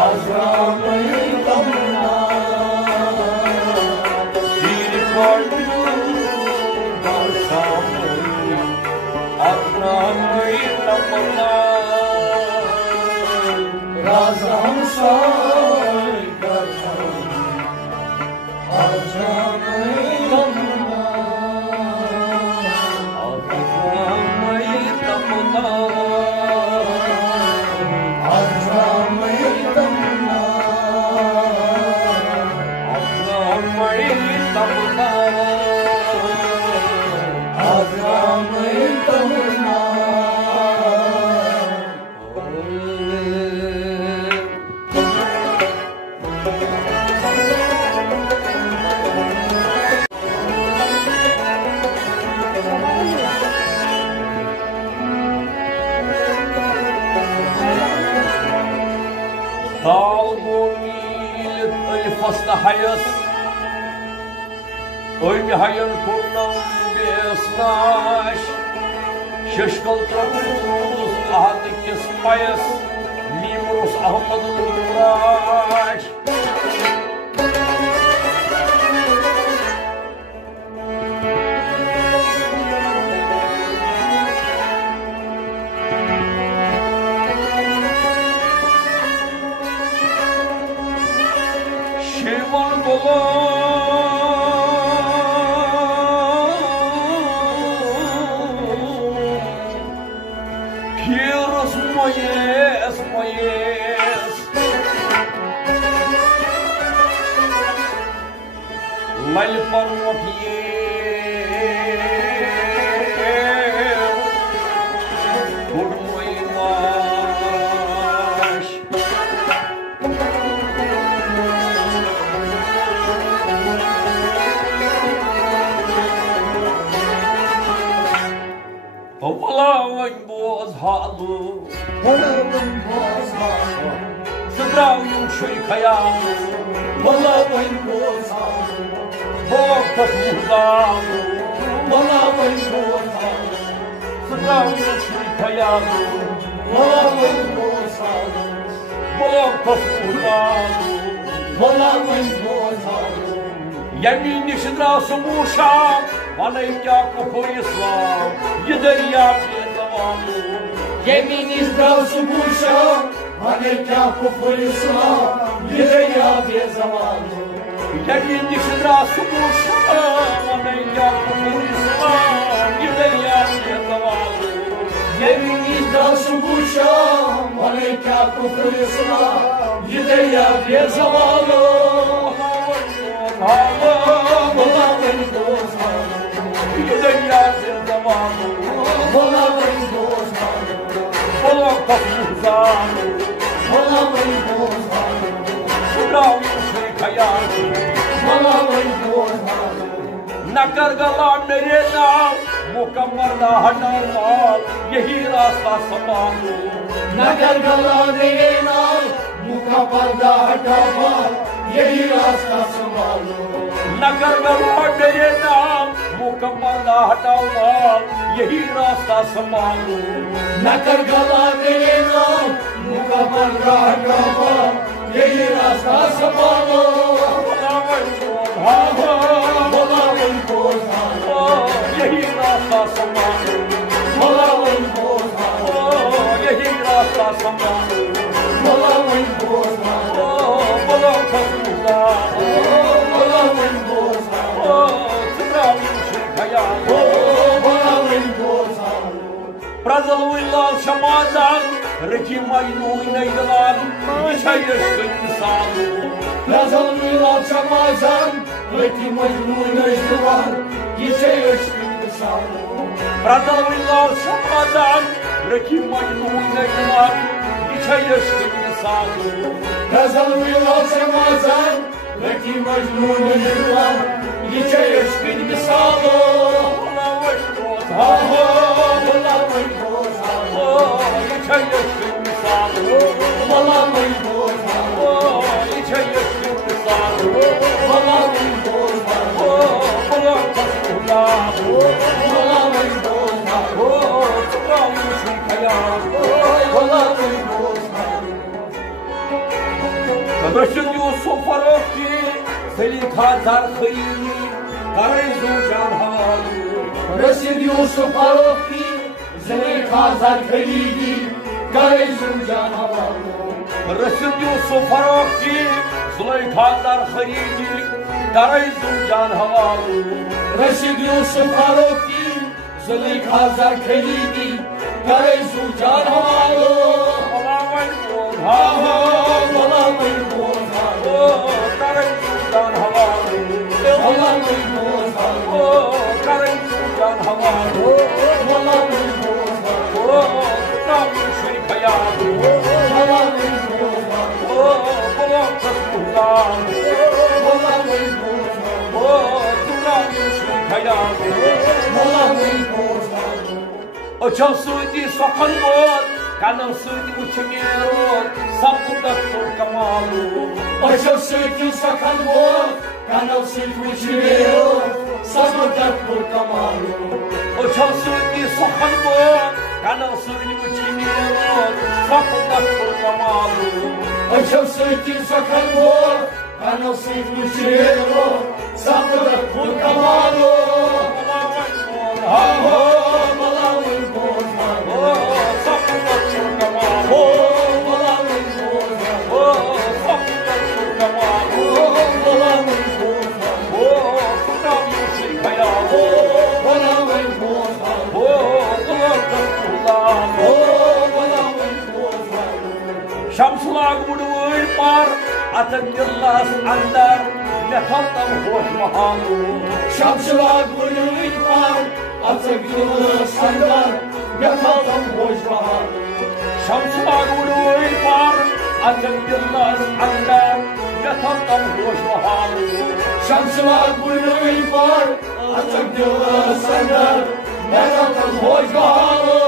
azramın damına. Bir koynum darsamın, azramayın damına. Racamın say azramın damına. Azramayın damına. Azramın damına. Azramayın damına. Azramın damına. Dalguni fasla hayat, ölmi hayal kurnam besnaş. Şaşkal trabuz ahadı kesmayız, mimrus ahmadın uğraş. Şirvan Piros moyes, moyes. Lalpan mopier, kurmoymaş. Волавань боз халу, Volavın bozhalı, Sıdravın çöykayağını, volavın bozhalı, Bok takmurdanı, volavın bozhalı, Sıdravın çöykayağını, volavın bozhalı, Bok takmurdanı. volavın bozhalı. Yemini sıdrası muşam, Bana ikya kufu İslam, Gider ya bir zamanı. Yeminiz dağısı buşam, Hanekâ kufur İslam, yine ya bir zamanı. Yemini sıdrası muşam, Bana ikya kufu İslam, Gider ya bir zamanı. Yeminiz dağısı buşam, Hanekâ kufur İslam, yine ya bir zamanı. Volavın bozhalı, Gider ya bir zamanı. volavın bozhalı, Bok takmurdanı, volavın bozhalı, Sıdravın çöykayağını, volavın bozhalı. Na kargala merena, मुकम्मल ना हटाओ माल यही रास्ता संभालो नगर गला मेरे नाल मुखा पर्दा हटाओ माल यही रास्ता संभालो नगर गला मेरे नाम मुकम्मल ना हटाओ माल यही रास्ता संभालो नगर गला मेरे नाल मुखा पर्दा हटाओ माल यही रास्ता संभालो यही रास्ता संभालो यही रास्ता संभालो बोलो खसूदा Prazalıyla şamazan Rekim aynu neydiler Nişayışkın insanı Prazalıyla şamazan Rekim aynu neydiler Nişayışkın insanı Prazalıyla şamazan Rekim aynu neydiler Nişayışkın insanı Prazalıyla şamazan Rekim aynu neydiler Nişayışkın insanı Rashid Yusuf Farokhi, Selin Khazar Khayri, Karayzu Jan Havalu. Rashid Yusuf Farokhi, Selin Khazar Khayri, Karayzu Jan Havalu. Rashid Yusuf Farokhi, Selin Khazar Khayri, Karayzu Jan Havalu. Rashid Yusuf Farokhi, Selin Khazar Khayri, Karayzu Jan Havalu. Açam suudi sokan bol, kanal suudi uçmuyor, sapında tur kamalu. Açam suudi sokan bol, kanal suudi uçmuyor, sapında tur kamalu. Açam suudi sokan bol, kanal suudi uçmuyor, sapında tur kamalu. Açam suudi sokan bol, kanal suudi uçmuyor, sapında tur kamalu. Şamsular vurur par, atın yıllas andar, ne kaldım hoş mahalu. Şamsular vurur par, atın yıllas andar, ne kaldım hoş mahalu. Şamsular vurur par, atın yıllas andar, ne kaldım hoş mahalu. Şamsular vurur par, atın yıllas andar, ne kaldım hoş mahalu.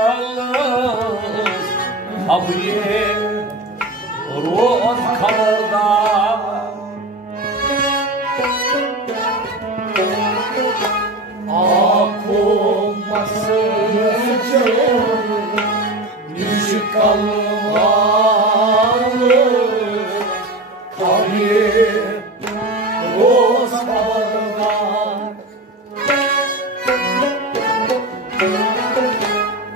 Nişkalvalıs Habriye Rot kamarda Akılması için Nişkalvalıs Habriye Rot kamarda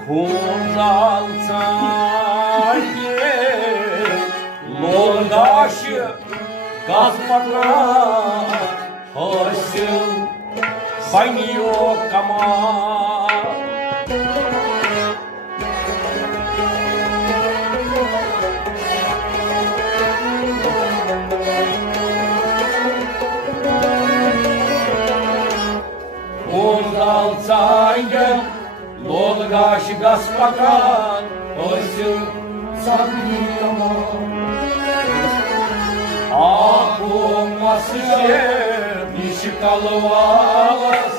Kumdal saye Gaspakan hasil banyo kamal. Undal zaingen lolgash gaspakan hasil banyo kamal. Aku masih nishikalualas.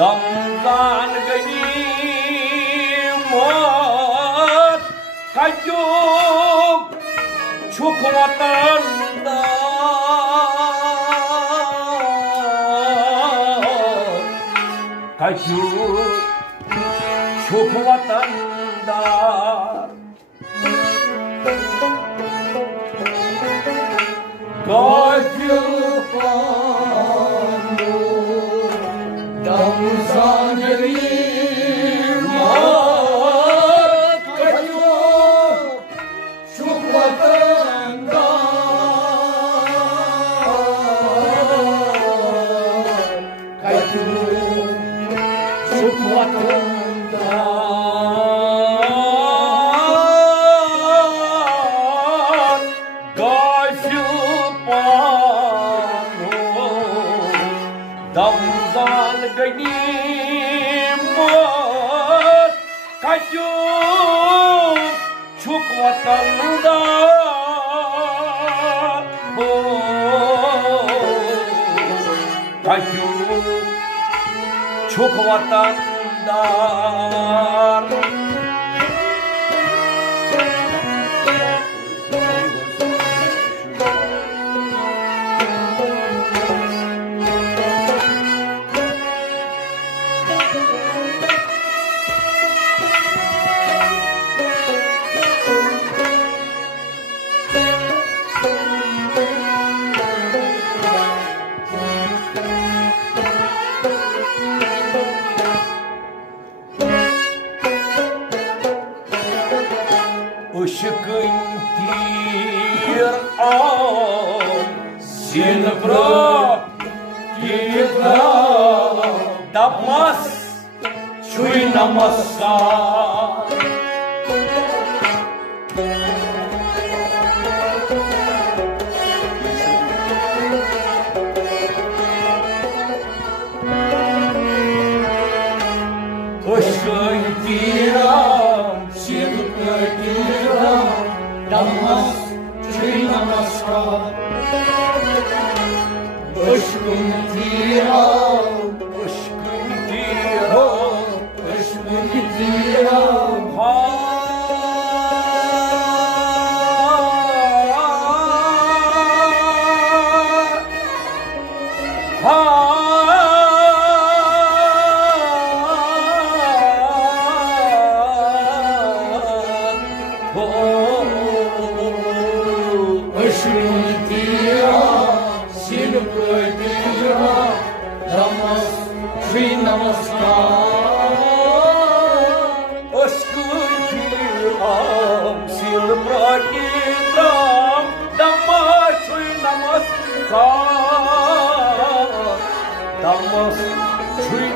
Damgan ganimot kajuk cukwatanda kajuk cukwatanda Damzal ganimot kajuk cukwatanda kajuk cukwatanda Ушкынтир Синбро Кидра Дамас Чуй намаскар Ушкынтирам Синбро Дамас Чуй намаскар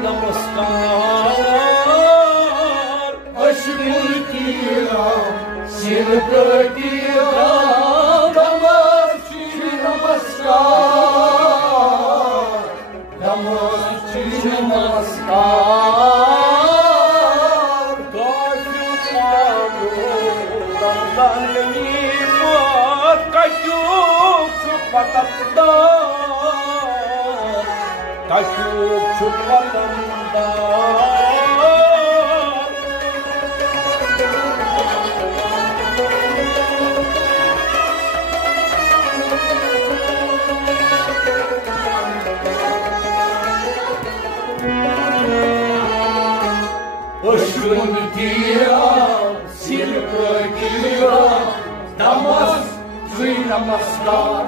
Namaskar Kaçıp çıkmadığımda Işın diyor, silver diyor, damas, namaskar.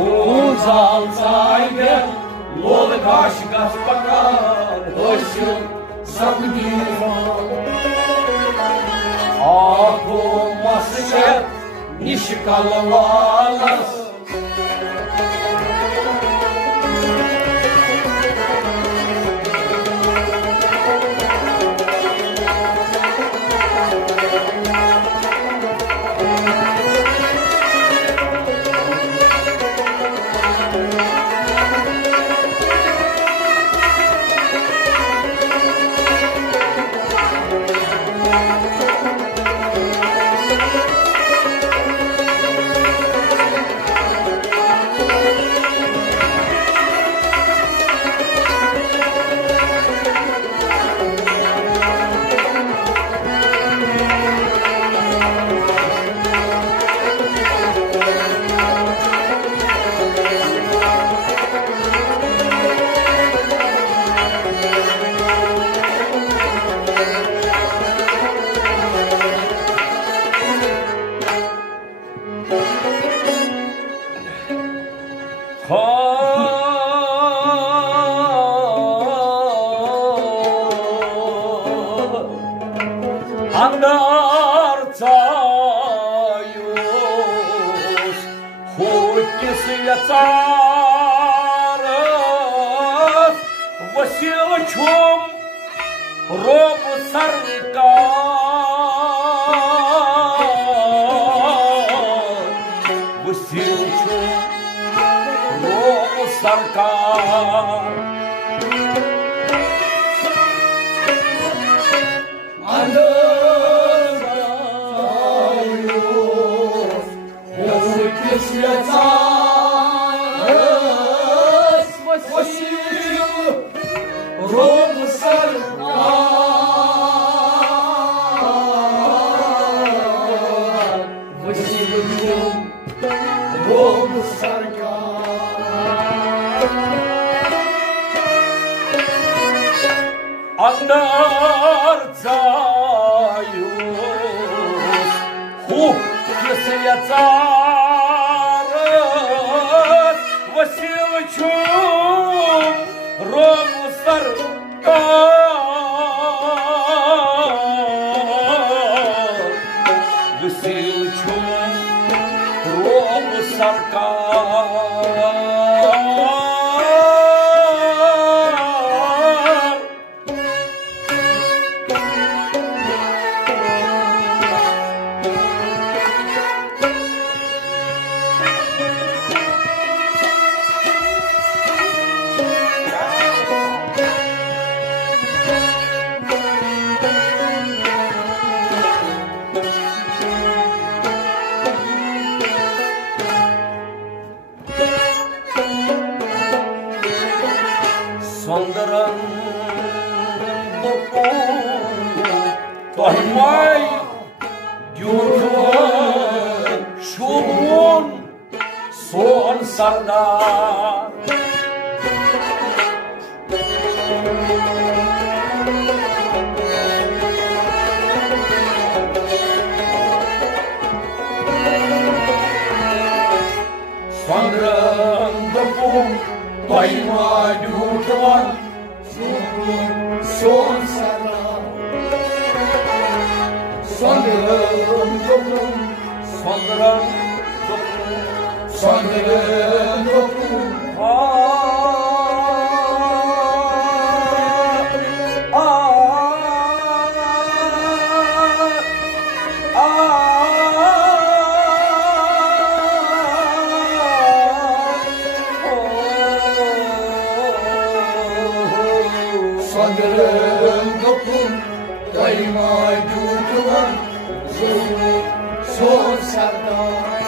Uzal saygı, lol kaşı gaspakar, ışın sabdiyor. Aku masya, nişikalalas. Андарцаюсь, хоть не святаров, Василычом робу царника. Василычом робу царка. Святарос, Василию, рому сарка. Василию, рому сарка. Андарцаюсь, если я царь, Василычем рому царка. Василычем рому царка. Sondaran doku Tohmay Yurtun Şubun Son sardar Sondaran doku Tohmay Yurtun Son sarlar, sanırım dokun, Sondaran doku sanırım dokun. Sanırım dokun, daima yurtulan, son sardar.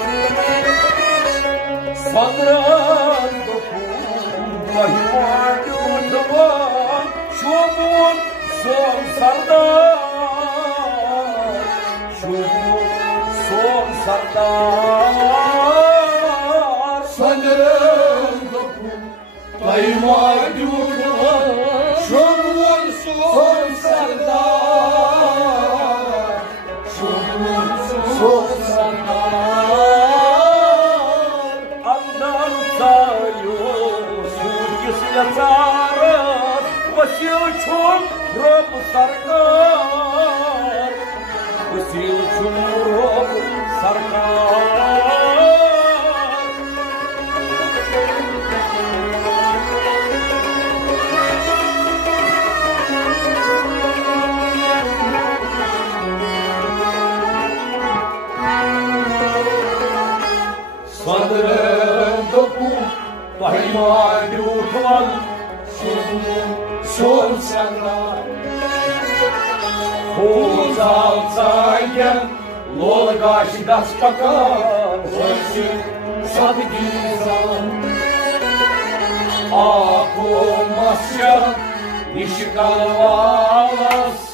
Sanırım dokun Tăi mă Şubun son sardar Şubun son sardar Sanırım Kaymadurlar Şubun son sardar Şubun son sardar Andan tayo Surgisi yatar Василчун роб саркар Василчун роб саркар Sanırım doku Kaymadurlar Şubun son sardar Uzaltayken Lolgaş das pakar Hoşin sabiti zaman Akumasya Nişikalvalas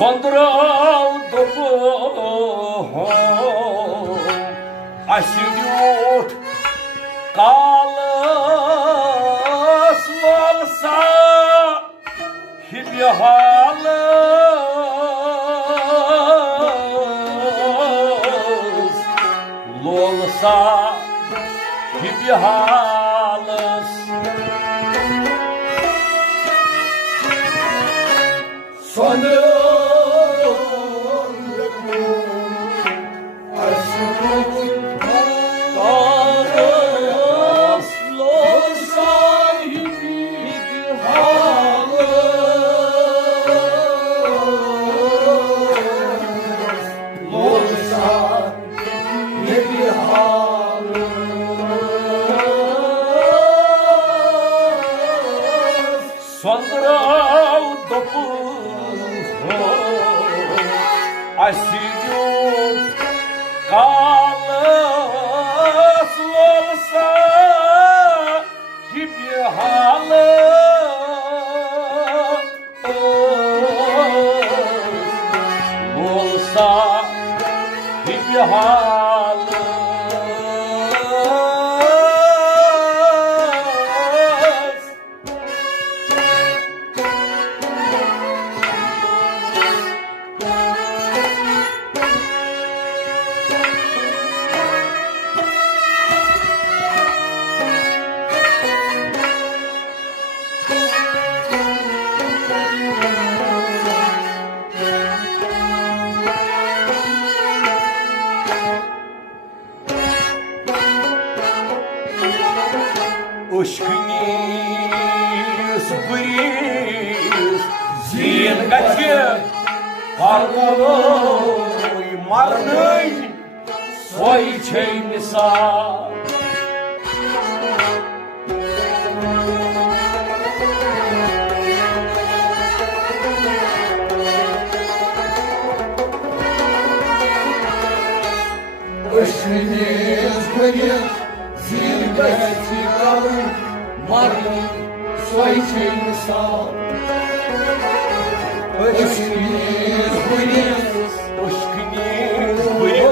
Сондрал допу Асидют Калыс волса Хибигалыс Лолса Хибигалыс Sanırım Сондрал допу Асидют Калыс волса Хибигалыс Болса Хибигалыс Ушкниз бриз Зингаче Карновой марный Свой чеймиса Ушкниz bриz Зингаче Марный свой чеймиса Ушкниз бриз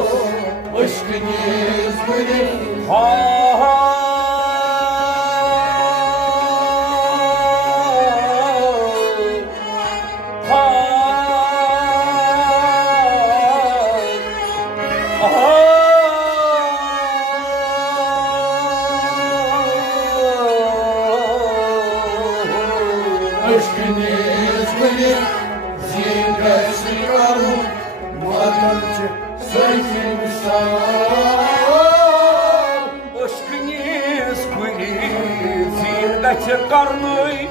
Karnui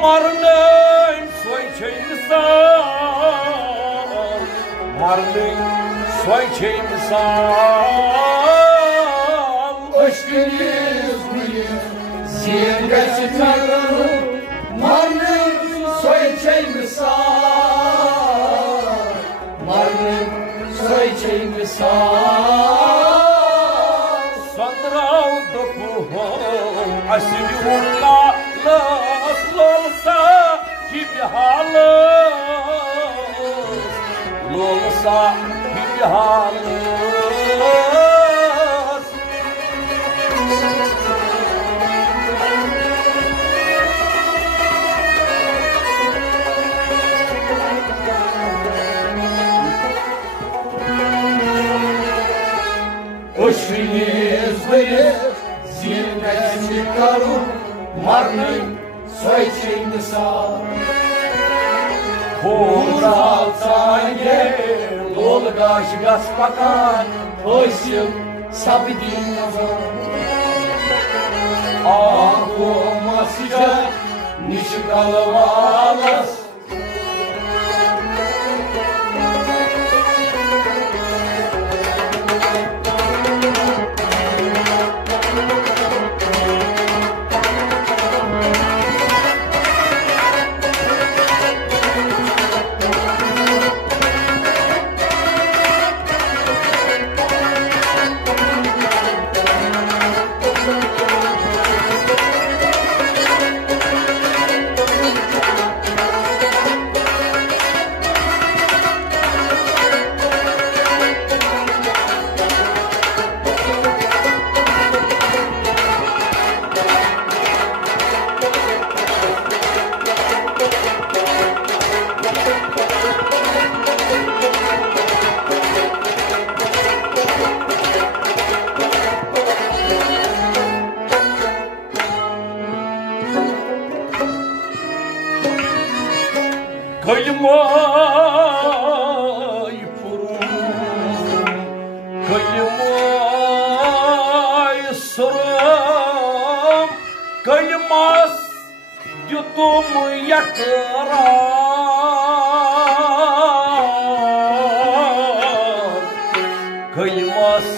marnei soy çey misal marnei soy çey misal aşkınız bilir zirvesi karnı marnei soy çey misal marnei soy çey misal sandrau dokuhum asili urla lolsa gibi halız lolsa gibi halız Oşviniz bilir zirvesi karnı marnei soy çey misal Kuzaltanye Lolgaş gaspakan Toysum sabidin nazar Akuma sıcak Nişikalı valas Kayımay purum, kayımay sırım, kaymaz yutum yakarar, kaymaz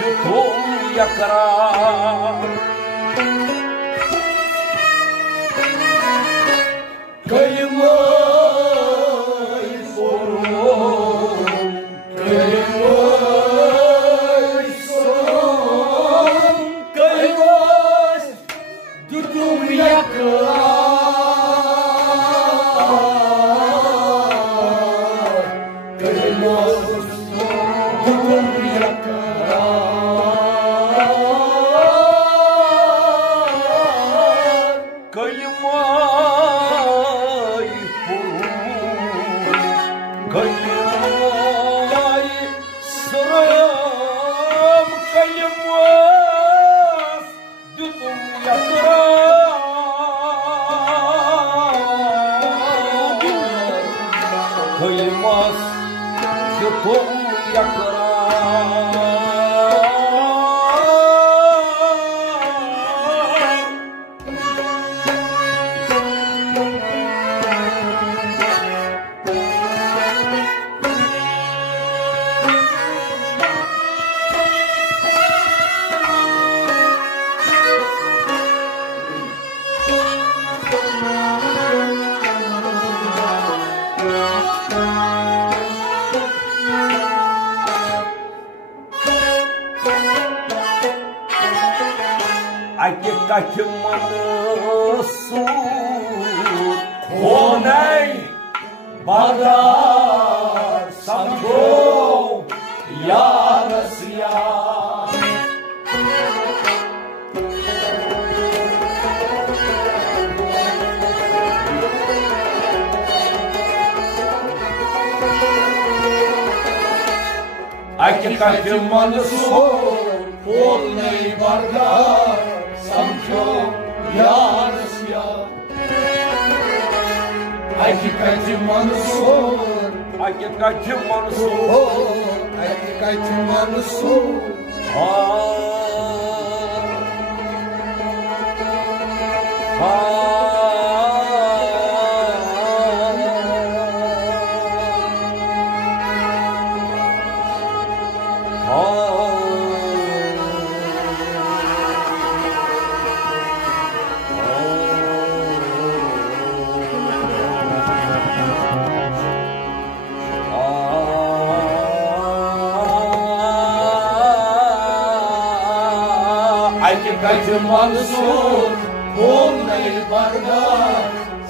yutum yakarar. Kaymay forum, kaymay son, kaymaz tutum yakar, kaymaz tutum yakar, Kaymay purum, kaymay sırım, kaymaz yutum yakarar, kaymaz yutum yakarar. Ake kaçmanı su koney badar sango yarasya Hakikati Mansur, полный бардак, самчо яростья. Hakikati Mansur, Hakikati Mansur, Hakikati Mansur. Hakikati Mansur, полный бардак,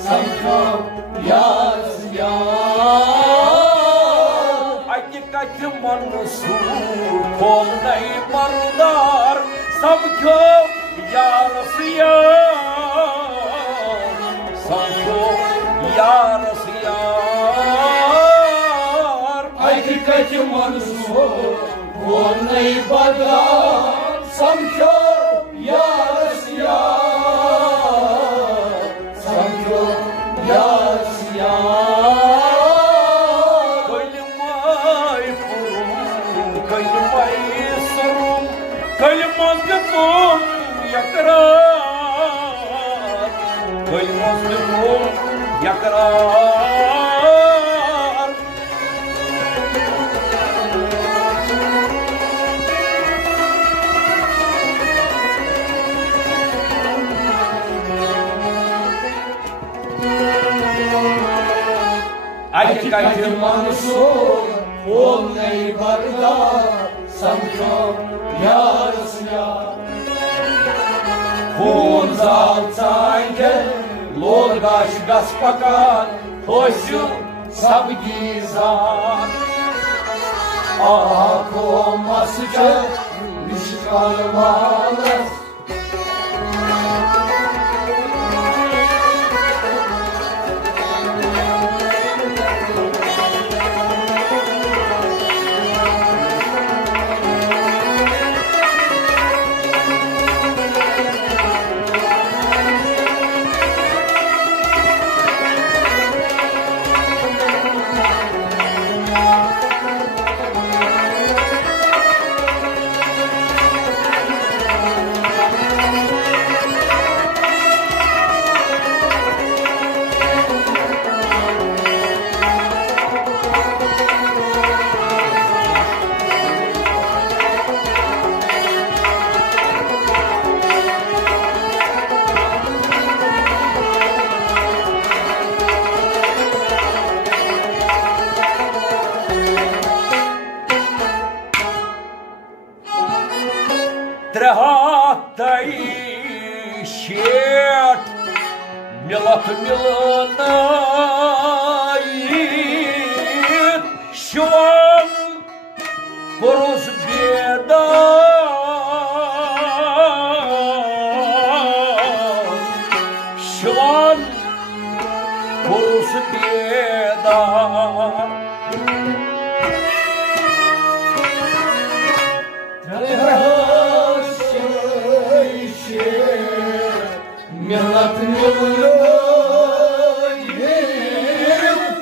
самчо яростья. Hakikati Mansur, полный бардак, самчо яростья. Самчо яростья. Hakikati Mansur, полный бардак, самчо яростья. Самчо яростья. Калимай фурум, калимай сарум, калиман гефон якрар, калиман гефон якрар. Hakikati Mansur, полный бардак, самчо яростья. Hun zaltayken, lorgaş gaspakan, hoşun sabgizan. Akoma sıcak, düşkalmalı. Трехата ищет, милот миланает, щон порус беда. Щон порус беда. Millat millayim,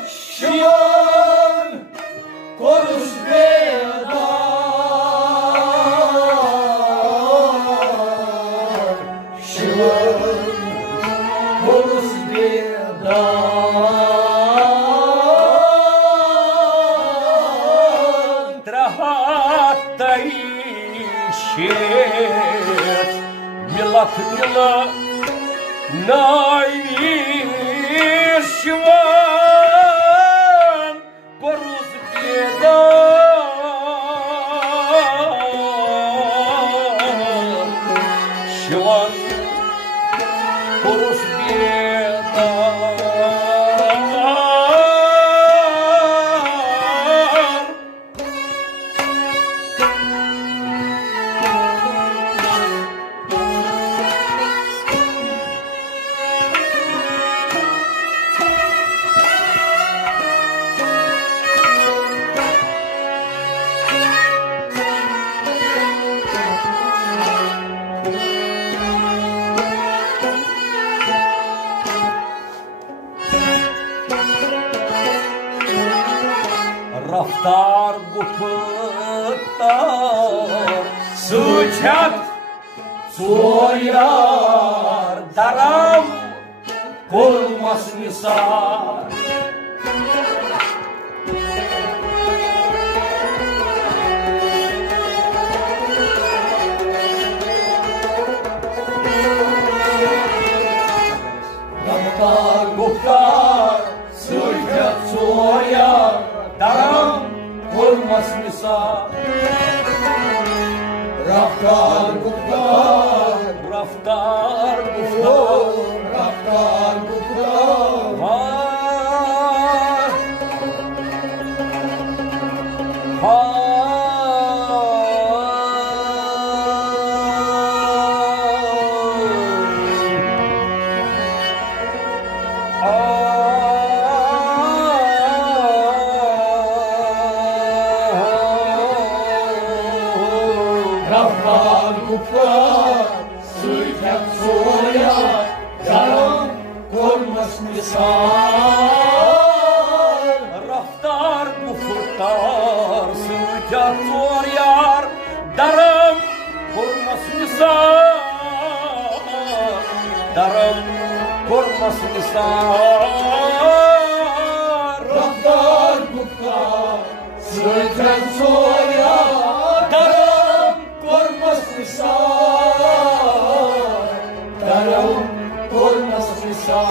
şiyan korus beda. Şiyan korus beda. Трахата ищет, милат мила. Наишван порус беда. Шван порус беда. Suichat Soyar Daram Olmaz misal Raftar Muhtar Suichat Soyar Daram Olmaz misal Raftar Muhtar Raftar Muhtar Raftar Muhtar Raftar Muhtar Suichat Soyar Daram Olmaz misal Raftar Muhtar Suichat Soyar Daram Olmaz misal Daram Olmaz misal Raftar Muhtar Suichat Soyar Daram Olmaz misal Daram Olmaz misal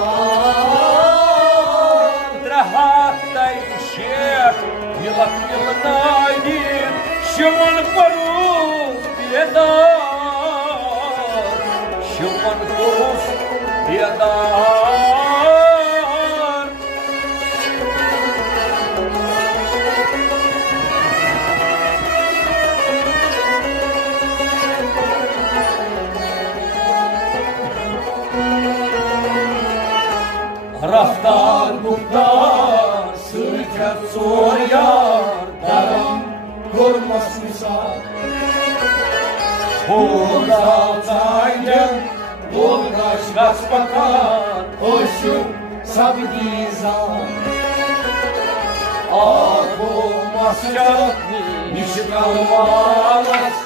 Trahatta ишек, милок милнайдин, Шимон Курус бедар, Шимон Курус бедар. Raftar Muhtar Suichat Soyar Daram Olmaz misal Volga-Tayden Volga-Shgaspakan Oshum Sabidizan Olmazca Nişkalmalas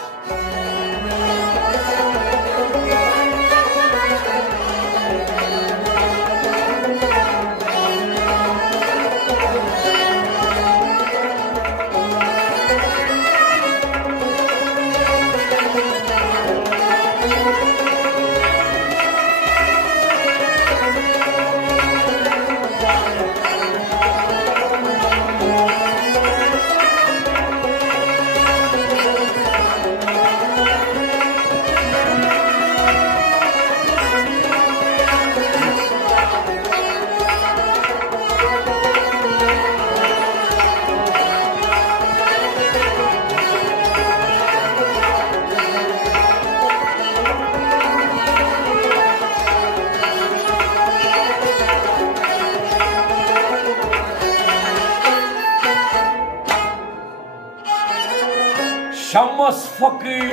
Şammas fakir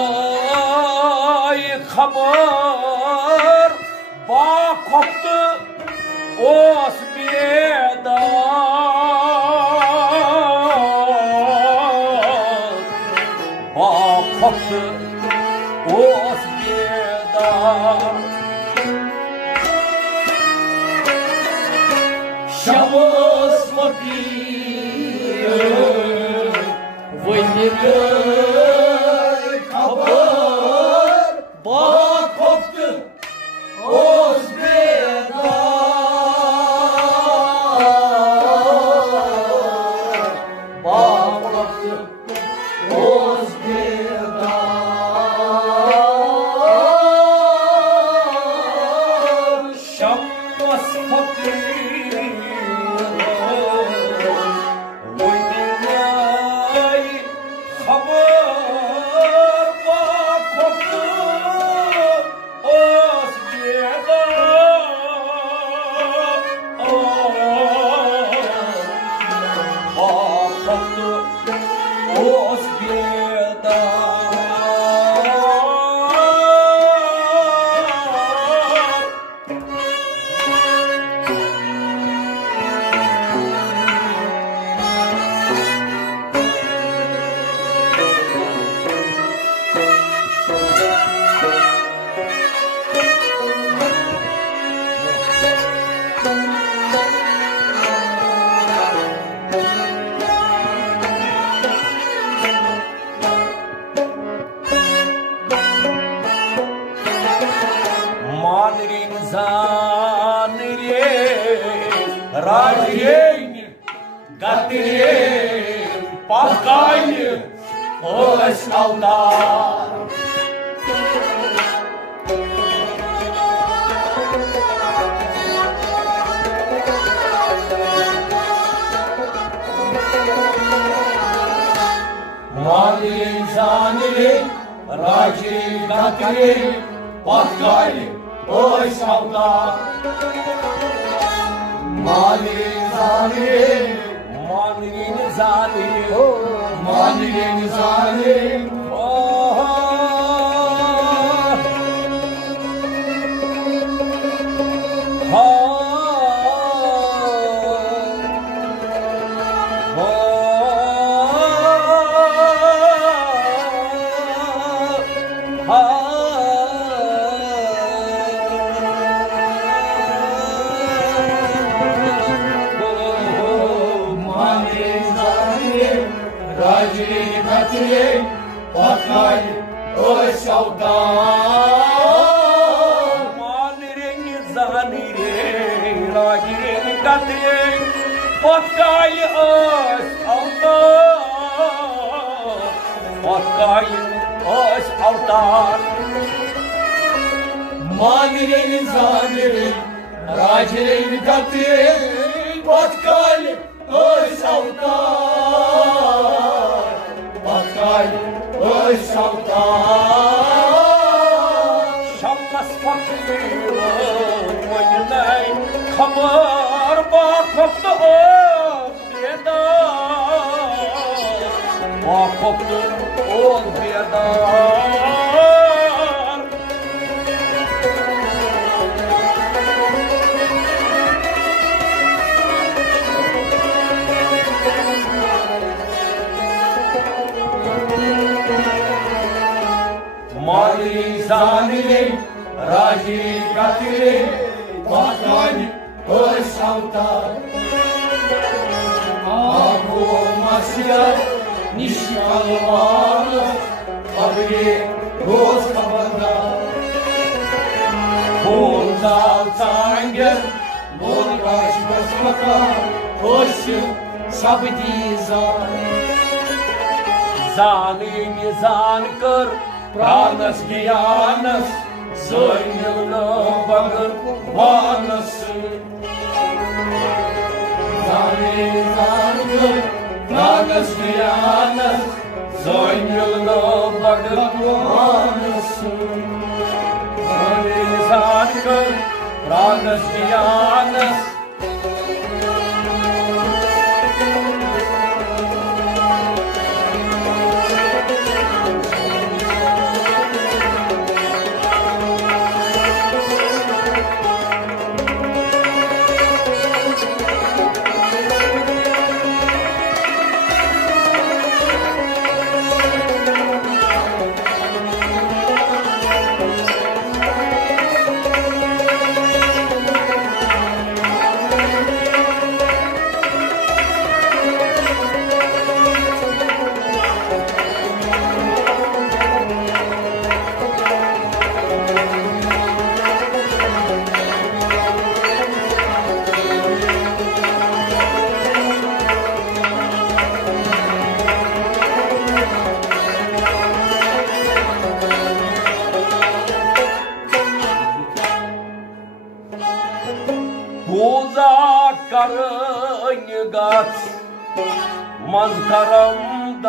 Vınılay khamar Ba koptu os bedar Ba koptu os bedar Şamos fakir Vınılay kabar Bağ koptu Oz bedar Bağ koptu Oz bedar Şammas fakir Vınılay khamar Ba koptu os bedar Ba koptu os Paskaili Oş aldar Mali zanili Raci gatri Paskaili Oş aldar Mali zalim, Manilin zalim malin zalim, malin zalim, Raci gatri Paskaili Oş aldar. Manirin zanire Racirin katrin Paskaili Oş aldar Paskaili Oş aldar Malin zalim, Raci gatri Paskaili Oş aldar. Paskaili Oş aldar. Şammas fakir Oynay Kamar bakıptı o Bedar Bakıptı o Bedar Mali zalim, Raci gatri Paskaili Oş aldar. Ako masiyar nişkalmanı Kabri roz kabanda. Bundal tanger Bulgaş basmaka Hoşum sabdizan. Zanin zankır Pranas giyanas Zoynilno bakır Vanası Zalim zalim, Pranas giyanas Zoynilno bakır Vanası. Zanin zankır Pranas giyanas Buza karın gat Mazkaramdan